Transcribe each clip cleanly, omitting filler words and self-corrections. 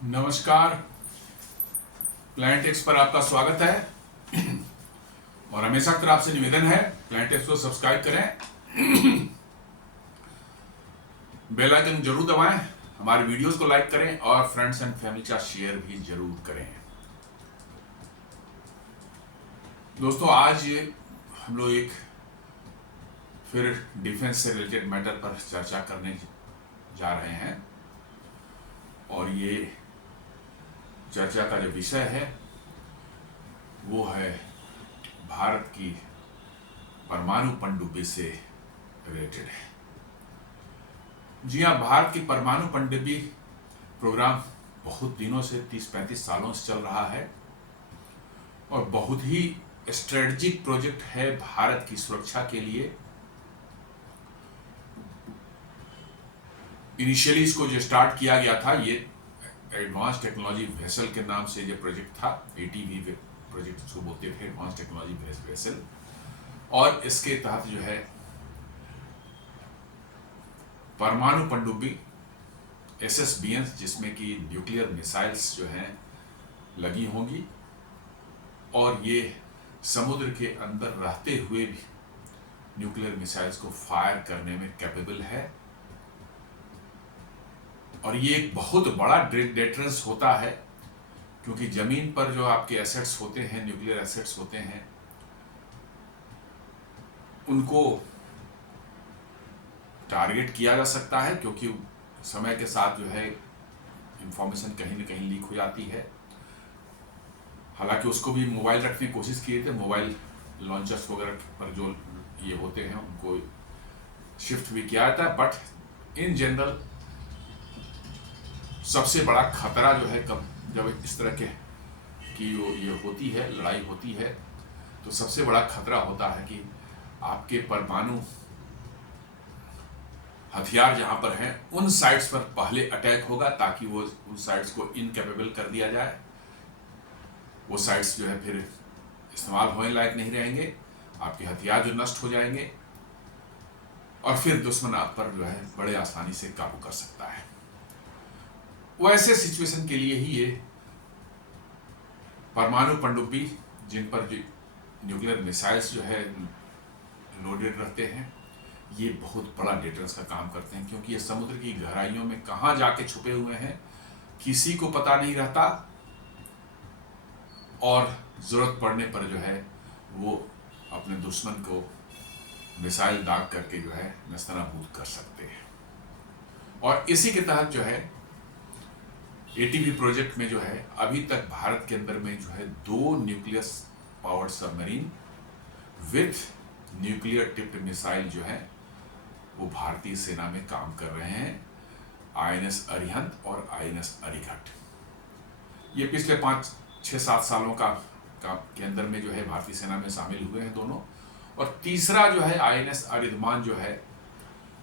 नमस्कार। Plan takes पर आपका स्वागत है और हमेशा की तरह आपसे निवेदन है प्लान टेक्स को सब्सक्राइब करें, बेल आइकन जरूर दबाएं, हमारे वीडियोस को लाइक करें और फ्रेंड्स एंड फैमिली का शेयर भी जरूर करें। दोस्तों, आज हम लोग एक फिर डिफेंस से रिलेटेड मैटर पर चर्चा करने जा रहे हैं और ये चर्चा का जो विषय है वो है भारत की परमाणु पनडुब्बी से रिलेटेड है। जी हाँ, भारत की परमाणु पनडुब्बी प्रोग्राम बहुत दिनों से 30-35 सालों से चल रहा है और बहुत ही स्ट्रेटजिक प्रोजेक्ट है भारत की सुरक्षा के लिए। इनिशियली इसको जो स्टार्ट किया गया था, ये एडवांस टेक्नोलॉजी वेसल के नाम से ये प्रोजेक्ट था। एटीवी प्रोजेक्ट जो बोलते थे, एडवांस टेक्नोलॉजी वेसल, और इसके तहत जो है परमाणु पनडुब्बी SSBN, जिसमें कि न्यूक्लियर मिसाइल्स जो हैं लगी होंगी और ये समुद्र के अंदर रहते हुए भी न्यूक्लियर मिसाइल्स को फायर करने में कैपेबल है। और ये एक बहुत बड़ा डेटरेंस होता है, क्योंकि जमीन पर जो आपके एसेट्स होते हैं, न्यूक्लियर एसेट्स होते हैं, उनको टारगेट किया जा सकता है, क्योंकि समय के साथ जो है इंफॉर्मेशन कहीं ना कहीं लीक हो जाती है। हालांकि उसको भी मोबाइल रखने की कोशिश किए थे, मोबाइल लॉन्चर्स वगैरह पर जो ये होते हैं उनको शिफ्ट भी किया जाता है, बट इन जनरल सबसे बड़ा खतरा जो है जब इस तरह की ये होती है, लड़ाई होती है, तो सबसे बड़ा खतरा होता है कि आपके परमाणु हथियार जहां पर हैं उन साइट्स पर पहले अटैक होगा, ताकि वो उन साइट्स को इनकेपेबल कर दिया जाए। वो साइट्स जो है फिर इस्तेमाल होने लायक नहीं रहेंगे, आपके हथियार जो नष्ट हो जाएंगे और फिर दुश्मन आप पर जो है बड़े आसानी से काबू कर सकता है। वैसे सिचुएशन के लिए ही ये परमाणु पनडुब्बी, जिन पर जो न्यूक्लियर मिसाइल्स जो है लोडेड रहते हैं, ये बहुत बड़ा डेटरेंस का काम करते हैं, क्योंकि ये समुद्र की गहराइयों में कहाँ जाके छुपे हुए हैं किसी को पता नहीं रहता और जरूरत पड़ने पर जो है वो अपने दुश्मन को मिसाइल दाग करके जो है नस्तनाबूद कर सकते हैं। और इसी के तहत जो है एटीवी प्रोजेक्ट में जो है अभी तक भारत के अंदर में जो है 2 nuclear powered submarine with nuclear tipped missile जो है वो भारतीय सेना में काम कर रहे हैं, INS अरिहंत और INS अरिघट। ये पिछले 5-6-7 सालों के अंदर में जो है भारतीय सेना में शामिल हुए हैं दोनों। और तीसरा जो है INS अरिधमान जो है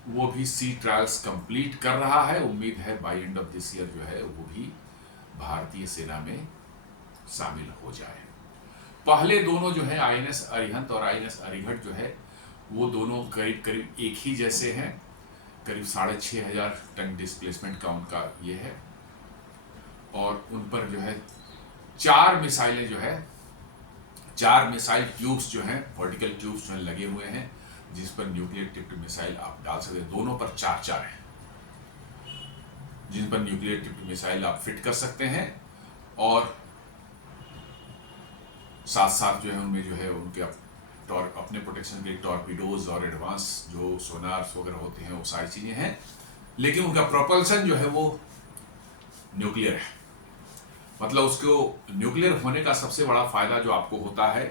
वो भी सी ट्रायल्स कंप्लीट कर रहा है। उम्मीद है by end of this year जो है वो भी भारतीय सेना में शामिल हो जाए। पहले दोनों जो है INS अरिहंत और INS अरिघट जो है वो दोनों करीब करीब एक ही जैसे हैं, करीब 6,500 टन डिस्प्लेसमेंट का उनका ये है। और उन पर जो है 4 मिसाइलें जो है 4 मिसाइल ट्यूब्स जो हैं, वर्टिकल ट्यूब्स जो हैं लगे हुए हैं, जिस पर न्यूक्लियर टिप्ड मिसाइल आप डाल सकते हैं। दोनों पर 4-4 है जिन पर न्यूक्लियर टिप्ड मिसाइल आप फिट कर सकते हैं। और साथ साथ जो है उनमें जो है उनके अपने प्रोटेक्शन के टॉर्पीडोज और एडवांस जो सोनार्स वगैरह होते हैं वो सारी चीजें हैं, लेकिन उनका प्रोपल्सन जो है वो न्यूक्लियर है। मतलब उसको न्यूक्लियर होने का सबसे बड़ा फायदा जो आपको होता है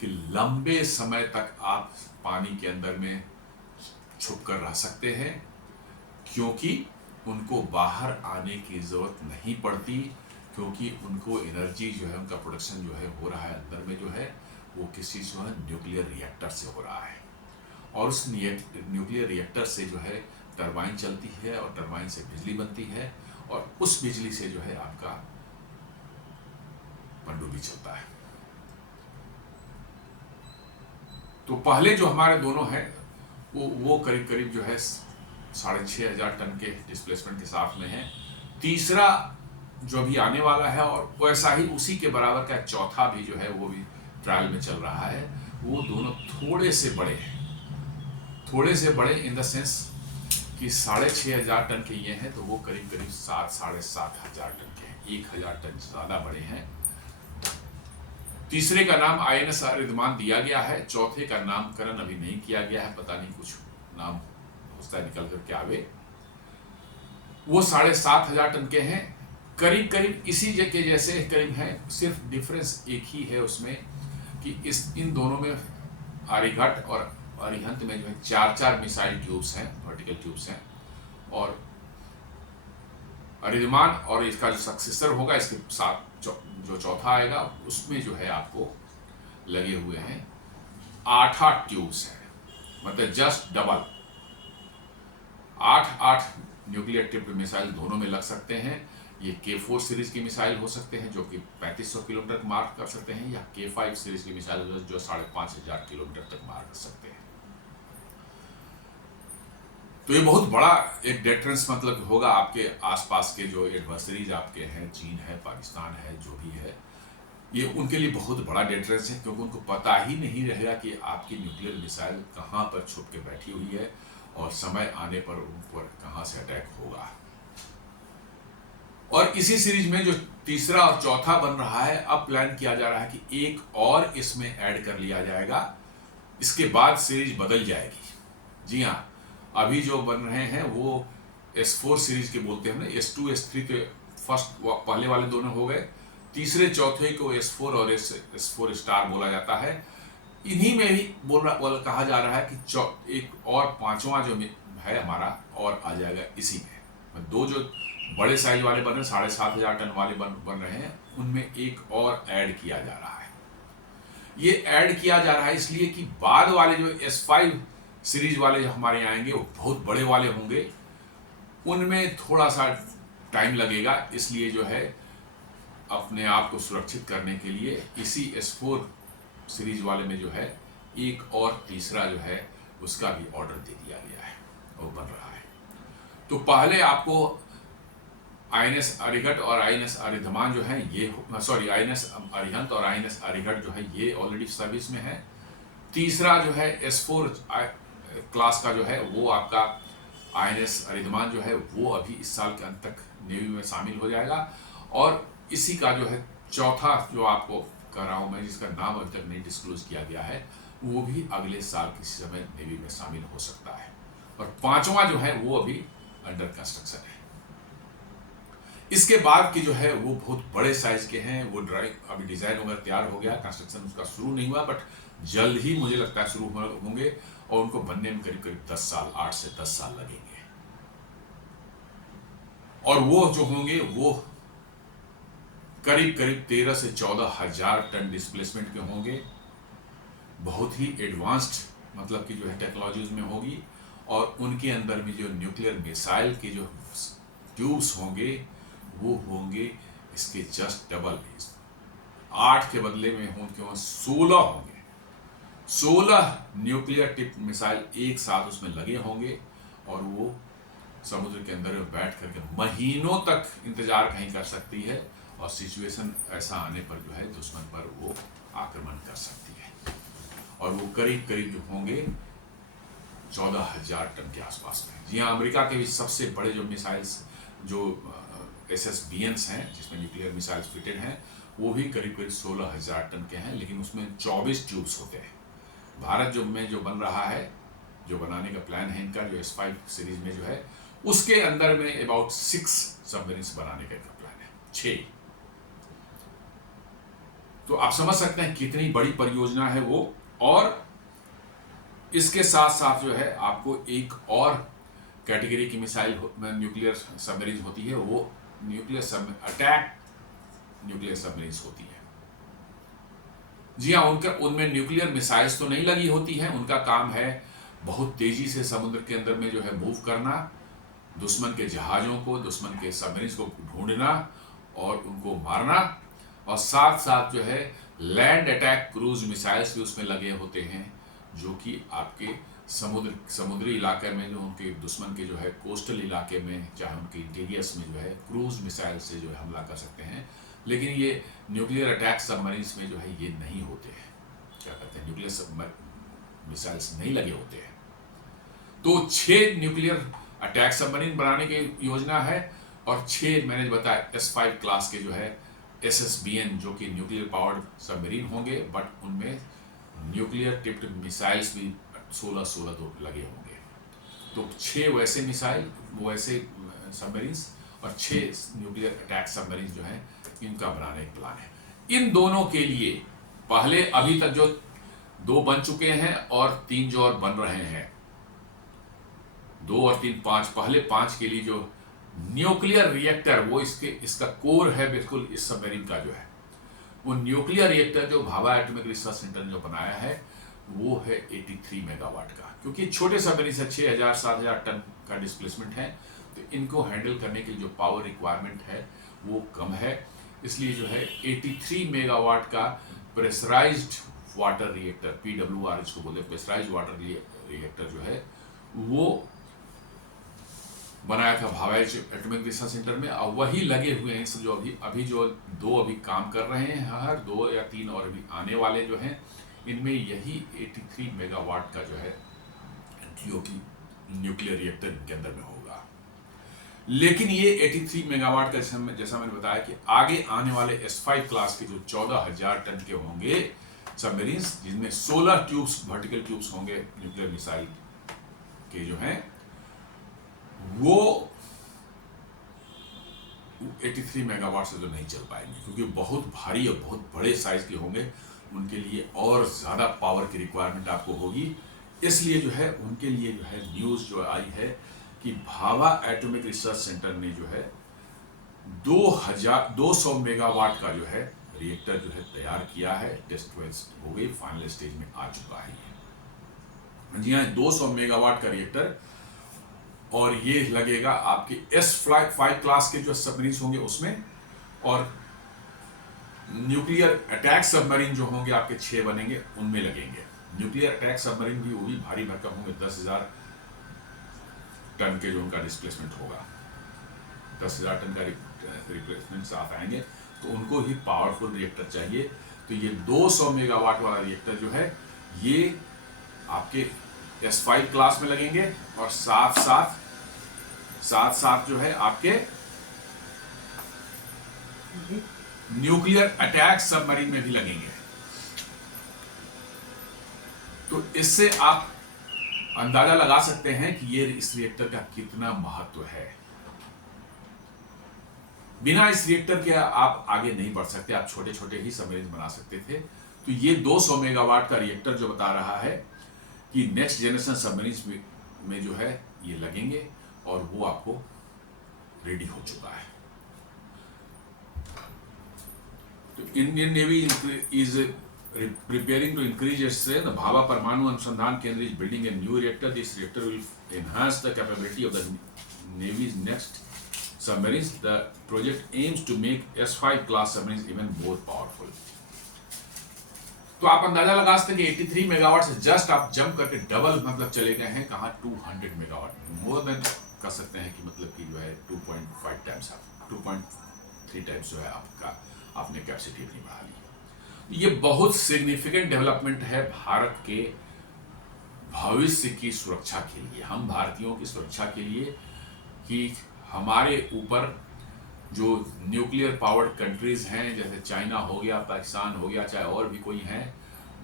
कि लंबे समय तक आप पानी के अंदर में छुप कर रह सकते हैं, क्योंकि उनको बाहर आने की जरूरत नहीं पड़ती, क्योंकि उनको एनर्जी जो है उनका प्रोडक्शन जो है हो रहा है अंदर में जो है वो किसी जो है न्यूक्लियर रिएक्टर से हो रहा है। और उस न्यूक्लियर रिएक्टर से जो है टरबाइन चलती है और टरबाइन से बिजली बनती है और उस बिजली से जो है आपका पनडुब्बी चलता है। तो पहले जो हमारे दोनों हैं वो करीब करीब जो है 6,500 टन के डिस्प्लेसमेंट के साथ में है। तीसरा जो भी आने वाला है, और वैसा ही उसी के बराबर का चौथा भी जो है वो भी ट्रायल में चल रहा है। वो दोनों थोड़े से बड़े हैं, थोड़े से बड़े इन द सेंस कि 6,500 टन के ये हैं, तो वो करीब करीब 7-7,500 टन के हैं, 1,000 टन ज़्यादा बड़े हैं। तीसरे का नाम INS रिद्धमान दिया गया है, चौथे का नामकरण अभी नहीं किया गया है, पता नहीं कुछ नाम होता निकल करके आवे। वो 7,500 टन के हैं, करीब करीब इसी के जैसे करीब हैं, सिर्फ डिफरेंस एक ही है उसमें कि इन दोनों में आर्यभट्ट और अरिहंत में जो है 4-4 मिसाइल ट्यूब्स हैं, वर्टिकल ट्यूब्स हैं, और रिद्धमान और इसका जो सक्सेसर होगा इसके साथ जो चौथा आएगा उसमें जो है आपको लगे हुए हैं 8-8 ट्यूब्स हैं, मतलब just double 8-8 nuclear tipped missile दोनों में लग सकते हैं। ये K4 सीरीज की मिसाइल हो सकते हैं जो कि 3500 किलोमीटर मार कर सकते हैं, या K5 सीरीज की मिसाइल जो 5,500 किलोमीटर तक मार कर सकते हैं। तो ये बहुत बड़ा एक डेटरेंस मतलब होगा आपके आसपास के जो एडवर्सरीज आपके हैं, चीन है, पाकिस्तान है, जो भी है, ये उनके लिए बहुत बड़ा डेटरेंस है, क्योंकि उनको पता ही नहीं रहेगा कि आपकी न्यूक्लियर मिसाइल कहाँ पर छुप के बैठी हुई है और समय आने पर उन पर कहाँ से अटैक होगा। और इसी सीरीज में जो तीसरा और चौथा बन रहा है, अब प्लान किया जा रहा है कि एक और इसमें ऐड कर लिया जाएगा, इसके बाद सीरीज बदल जाएगी। जी हाँ, अभी जो बन रहे हैं वो S4 सीरीज के बोलते हैं ना, S2 S3 के फर्स्ट पहले वाले दोनों हो गए, तीसरे चौथे को S4 और S4 स्टार बोला जाता है। इन्हीं में ही कहा जा रहा है कि एक और पांचवा जो है हमारा और आ जाएगा इसी में। दो जो बड़े साइज वाले बन रहे हैं, 7,500 टन वाले बन रहे हैं, उनमें एक और ऐड किया जा रहा है। ये ऐड किया जा रहा है इसलिए कि बाद वाले जो S5 सीरीज वाले जो हमारे आएंगे वो बहुत बड़े वाले होंगे, उनमें थोड़ा सा टाइम लगेगा, इसलिए जो है अपने आप को सुरक्षित करने के लिए इसी S4 सीरीज वाले में जो है एक और तीसरा जो है उसका भी ऑर्डर दे दिया गया है और बन रहा है। तो पहले आपको INS अरिहंत और INS रिद्धमान जो है ये INS अरिहंत और INS अरिहंत जो है ये ऑलरेडी सर्विस में है। तीसरा जो है S4 क्लास का जो है वो आपका INS रिद्धमान जो है वो अभी इस साल के अंत तक नेवी में शामिल हो जाएगा, और इसी का जो है चौथा जो आपको कह रहा हूँ मैं, जिसका नाम अभी तक नहीं डिस्क्लोज किया गया है, वो भी अगले साल किसी समय नेवी में शामिल हो सकता है, और पांचवा जो है वो अभी अंडर कंस्ट्रक्शन है। इसके बाद की जो है वो बहुत बड़े साइज के हैं, वो ड्राइंग अभी डिजाइन वगैरह तैयार हो गया, कंस्ट्रक्शन उसका शुरू नहीं हुआ, बट जल्द ही मुझे लगता है शुरू होंगे, और उनको बनने में करीब करीब 10 साल 8 से 10 साल लगेंगे। और वो जो होंगे वो करीब करीब 13 से 14,000 टन डिस्प्लेसमेंट के होंगे, बहुत ही एडवांस्ड मतलब कि जो है टेक्नोलॉजीज में होगी, और उनके अंदर भी जो न्यूक्लियर मिसाइल के जो ट्यूब्स होंगे वो होंगे इसके जस्ट डबल, 8 के बदले में होंगे 16 होंगे, 16 न्यूक्लियर टिप मिसाइल एक साथ उसमें लगे होंगे, और वो समुद्र के अंदर में बैठ करके महीनों तक इंतजार कहीं कर सकती है, और सिचुएशन ऐसा आने पर जो है दुश्मन पर वो आक्रमण कर सकती है। और वो करीब करीब जो होंगे 14,000 टन के आसपास में। जी हाँ, अमेरिका के भी सबसे बड़े जो मिसाइल्स जो SSBNs हैं, जिसमें न्यूक्लियर मिसाइल्स फिटेड हैं, वो भी करीब करीब 16,000 टन के हैं, लेकिन उसमें 24 ट्यूब्स होते हैं। भारत जो बन रहा है, जो बनाने का प्लान है इनका, जो S5 सीरीज में जो है, उसके अंदर में अबाउट 6 सबमरीन्स बनाने का प्लान है, 6। तो आप समझ सकते हैं कितनी बड़ी परियोजना है वो। और इसके साथ साथ जो है आपको एक और कैटेगरी की मिसाइल न्यूक्लियर सबमरीन होती है, वो न्यूक्लियर अटैक न्यूक्लियर सबमरीन होती है। जी हाँ, उनमें न्यूक्लियर मिसाइल्स तो नहीं लगी होती हैं, उनका काम है बहुत तेजी से समुद्र के अंदर में जो है मूव करना, दुश्मन के जहाज़ों को, दुश्मन के सबमरीन को ढूंढना और उनको मारना, और साथ साथ जो है लैंड अटैक क्रूज मिसाइल्स भी उसमें लगे होते हैं, जो कि आपके समुद्री इलाके में जो उनके दुश्मन के जो है कोस्टल इलाके में, चाहे उनके इंटीरियर्स में जो है क्रूज मिसाइल से जो है हमला कर सकते हैं। लेकिन ये न्यूक्लियर अटैक सबमरीन्स में जो है ये नहीं होते हैं, क्या कहते हैं, न्यूक्लियर मिसाइल्स नहीं लगे होते हैं। तो 6 न्यूक्लियर अटैक सबमरीन बनाने की योजना है और 6 मैंने बताया S5 क्लास के जो है SSBN जो कि न्यूक्लियर पावर्ड सबमरीन होंगे, बट उनमें न्यूक्लियर टिप्ड मिसाइल्स भी 16 तो लगे होंगे। तो 6 वैसे मिसाइल, वैसे सबमरीन्स और 6 न्यूक्लियर अटैक सबमरीन जो हैं इनका बनाने का प्लान है। इन दोनों के लिए पहले अभी तक जो 2 बन चुके हैं और 3 जो और बन रहे हैं, 2 और 3 5, पहले 5 के लिए जो न्यूक्लियर रिएक्टर वो इसका कोर है बिल्कुल इस सबमरीन का जो है, वो न्यूक्लियर रिएक्टर जो भाभा एटॉमिक रिसर्च सेंटर ने जो बनाया है वो है 83 मेगावाट का। क्योंकि छोटे सबमरीन से 6000-7000 टन का डिस्प्लेसमेंट है, तो इनको हैंडल करने के लिए जो पावर रिक्वायरमेंट है वो कम है, इसलिए जो है 83 मेगावाट का प्रेशराइज्ड वाटर रिएक्टर, PWR इसको बोलते हैं, प्रेशराइज्ड वाटर रिएक्टर जो है वो बनाया था भाभा एटॉमिक रिसर्च सेंटर में। अब वही लगे हुए हैं जो अभी जो 2 अभी काम कर रहे हैं, हर 2 या 3 और अभी आने वाले जो हैं, इनमें यही 83 मेगावाट का जो है न्यूक्लियर रिएक्टर इनके अंदर में होगा। लेकिन ये 83 मेगावाट का जैसा मैंने बताया कि आगे आने वाले S5 क्लास के जो 14,000 टन के होंगे सबमरीन्स, जिनमें 16 ट्यूब्स, वर्टिकल ट्यूब्स होंगे न्यूक्लियर मिसाइल के जो हैं, वो 83 मेगावाट से तो नहीं चल पाएंगे, क्योंकि बहुत भारी और बहुत बड़े साइज के होंगे, उनके लिए और ज़्यादा पावर की रिक्वायरमेंट आपको होगी। इसलिए जो है उनके लिए जो है न्यूज़ जो आई है कि भाभा एटॉमिक रिसर्च सेंटर ने जो है 200 मेगावाट का जो है रिएक्टर जो है तैयार किया है, टेस्ट हो गई, फाइनल स्टेज में आ चुका है। जी हाँ, 200 मेगावाट का रिएक्टर, और ये लगेगा आपके S5 क्लास के जो सबमरीन होंगे उसमें, और न्यूक्लियर अटैक सबमरीन जो होंगे आपके 6 बनेंगे उनमें लगेंगे। न्यूक्लियर अटैक सबमरीन भी वो भी भारी भरकम होंगे, 10,000 टन के जो उनका डिस्प्लेसमेंट होगा, 10,000 टन का रिप्लेसमेंट साथ आएंगे, तो उनको ही पावरफुल रिएक्टर चाहिए। तो ये 200 मेगावाट वाला रिएक्टर जो है ये आपके S5 क्लास में लगेंगे, और साथ साथ जो है आपके न्यूक्लियर अटैक सबमरीन में भी लगेंगे। तो इससे आप अंदाजा लगा सकते हैं कि ये इस रिएक्टर का कितना महत्व है। बिना इस रिएक्टर के आप आगे नहीं बढ़ सकते, आप छोटे छोटे ही सबमरीन बना सकते थे। तो ये 200 मेगावाट का रिएक्टर जो बता रहा है कि नेक्स्ट जनरेशन सबमरीन में जो है ये लगेंगे, और वो आपको रेडी हो चुका है। तो Indian navy is preparing to increase its strength. The Bhabha Parmanu Anusandhan Kendra is building a new reactor. This reactor will enhance the capability of the Navy's next submarines. The project aims to make S5 class submarines even more powerful. तो आप अंदाजा लगा सकते हैं कि 83 megawatt से just आप jump करके डबल मतलब चले गए हैं कहाँ, 200 मेगावाट, मोर देन कर सकते हैं कि मतलब कि जो है 2.5 टाइम्स, 2.3 टाइम्स जो है आपने कैपेसिटी अपनी बढ़ा ली। ये बहुत सिग्निफिकेंट डेवलपमेंट है भारत के भविष्य की सुरक्षा के लिए, हम भारतीयों की सुरक्षा के लिए, कि हमारे ऊपर जो न्यूक्लियर पावर्ड कंट्रीज हैं, जैसे चाइना हो गया, पाकिस्तान हो गया, चाहे और भी कोई हैं,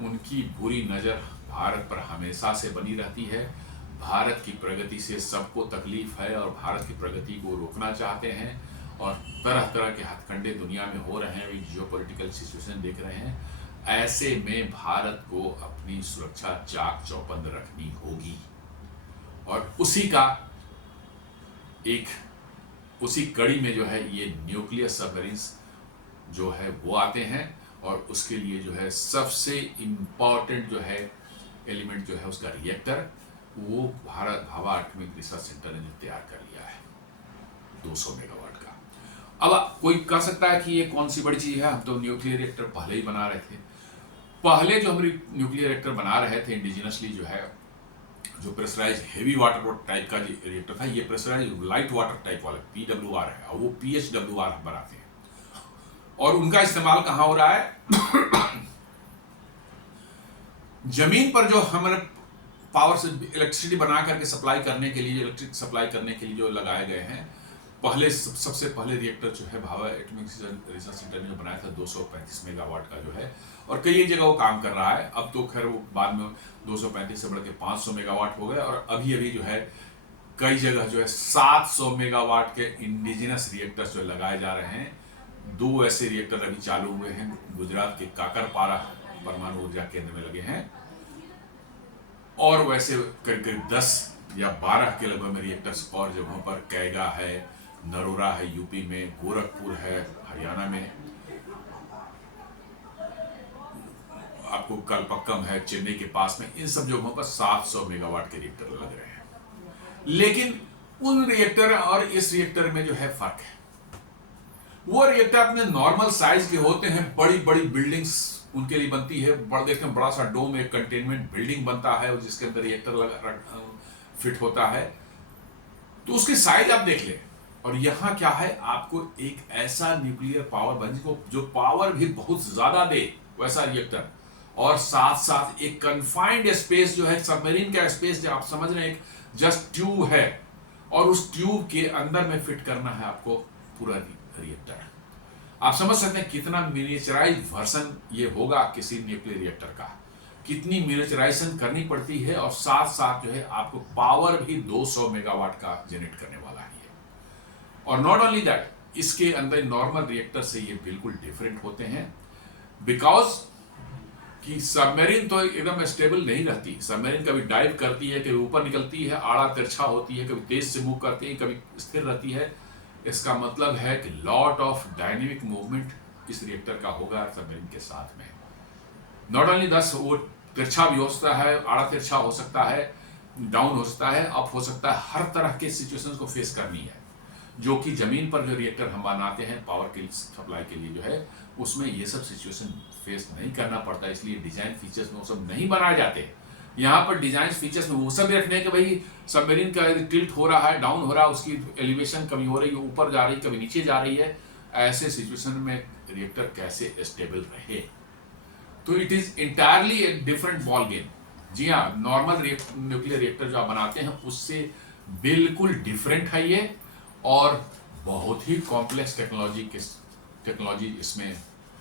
उनकी बुरी नज़र भारत पर हमेशा से बनी रहती है। भारत की प्रगति से सबको तकलीफ है और भारत की प्रगति को रोकना चाहते हैं, और तरह तरह के हथकंडे दुनिया में हो रहे हैं, भी जियोपॉलिटिकल सिचुएशन देख रहे हैं। ऐसे में भारत को अपनी सुरक्षा चाक चौबंद रखनी होगी, और उसी कड़ी में जो है ये न्यूक्लियर सबमरीन्स जो है वो आते हैं, और उसके लिए जो है सबसे इम्पॉर्टेंट जो है एलिमेंट जो है उसका रिएक्टर, वो भाभा एटॉमिक रिसर्च सेंटर ने जो तैयार कर लिया है 200 मेगावाट का। अब कोई कह सकता है कि ये कौन सी बड़ी चीज़ है, हम तो न्यूक्लियर रिएक्टर पहले ही बना रहे थे। पहले जो हम न्यूक्लियर रिएक्टर बना रहे थे इंडिजिनसली जो है, जो प्रेशराइज हेवी वाटर टाइप का रिएक्टर था, ये प्रेशराइज लाइट वाटर टाइप वाला PWR है, और वो PHWR बनाते हैं। और उनका इस्तेमाल कहाँ हो रहा है? जमीन पर जो हमारे पावर से इलेक्ट्रिसिटी बना करके सप्लाई करने के लिए, इलेक्ट्रिक सप्लाई करने के लिए जो लगाए गए हैं, सबसे पहले रिएक्टर जो है भाभा एटॉमिक रिसर्च सेंटर ने जो बनाया था 235 मेगावाट का जो है, और कई जगह वो काम कर रहा है। अब तो खैर वो बाद में 235 से बढ़ के 500 मेगावाट हो गए, और अभी जो है कई जगह जो है 700 मेगावाट के इंडिजिनस रिएक्टर्स जो लगाए जा रहे हैं। 2 ऐसे रिएक्टर अभी चालू हुए हैं, गुजरात के काकरपारा परमाणु ऊर्जा केंद्र में लगे हैं, और वैसे करीब 10 या 12 के लगभग में रिएक्टर्स और जगहों पर कैगा है, नरोरा है यूपी में, गोरखपुर है हरियाणा में, आपको कलपक्कम है चेन्नई के पास में, इन सब जगहों पर 700 मेगावाट के रिएक्टर लग रहे हैं। लेकिन उन रिएक्टर और इस रिएक्टर में जो है फर्क है। वो रिएक्टर अपने नॉर्मल साइज के होते हैं, बड़ी बड़ी बिल्डिंग्स उनके लिए बनती है, देखते हैं बड़ा सा डोम, एक कंटेनमेंट बिल्डिंग बनता है और जिसके अंदर रिएक्टर फिट होता है, तो उसकी साइज आप देख लें। और यहाँ क्या है, आपको एक ऐसा न्यूक्लियर पावर बन जो पावर भी बहुत ज्यादा दे, वैसा रिएक्टर, और साथ साथ एक कन्फाइंड स्पेस जो है, सबमरीन का स्पेस जो आप समझ रहे हैं, एक जस्ट ट्यूब है, और उस ट्यूब के अंदर में फिट करना है आपको पूरा रिएक्टर। आप समझ सकते हैं कितना मिनिएचराइज्ड वर्जन ये होगा किसी न्यूक्लियर रिएक्टर का, कितनी मिनिएचराइजेशन करनी पड़ती है, और साथ साथ जो है आपको पावर भी 200 मेगावाट का जनरेट करने वाला है। और नॉट ओनली दैट, इसके अंदर नॉर्मल रिएक्टर से ये बिल्कुल डिफरेंट होते हैं, बिकॉज कि सबमरीन तो एकदम स्टेबल नहीं रहती। सबमरीन कभी डाइव करती है, कभी ऊपर निकलती है, आड़ा तिरछा होती है, कभी तेज से मूव करती है, कभी स्थिर रहती है। इसका मतलब है कि लॉट ऑफ डायनेमिक मूवमेंट इस रिएक्टर का होगा सबमरीन के साथ में। नॉट ओनली दस, वो तिरछा भी हो सकता है, आड़ा तिरछा हो सकता है, डाउन हो सकता है, अप हो सकता है, हर तरह के सिचुएशंस को फेस करनी है, जो कि जमीन पर जो रिएक्टर हम बनाते हैं पावर के सप्लाई के लिए जो है, उसमें ये सब सिचुएशन फेस नहीं करना पड़ता। इसलिए डिजाइन फीचर्स में वो सब नहीं बनाए जाते। यहाँ पर डिजाइन फीचर्स में वो सब भी रखने हैं कि भाई सबमरीन का टिल्ट हो रहा है, डाउन हो रहा है, उसकी एलिवेशन कभी हो रही है, ऊपर जा रही है, कभी नीचे जा रही है, ऐसे सिचुएशन में रिएक्टर कैसे स्टेबल रहे। तो it is entirely a different ball game. जी हाँ, नॉर्मल न्यूक्लियर रिएक्टर जो आप बनाते हैं उससे बिल्कुल डिफरेंट है ये, और बहुत ही कॉम्प्लेक्स टेक्नोलॉजी इसमें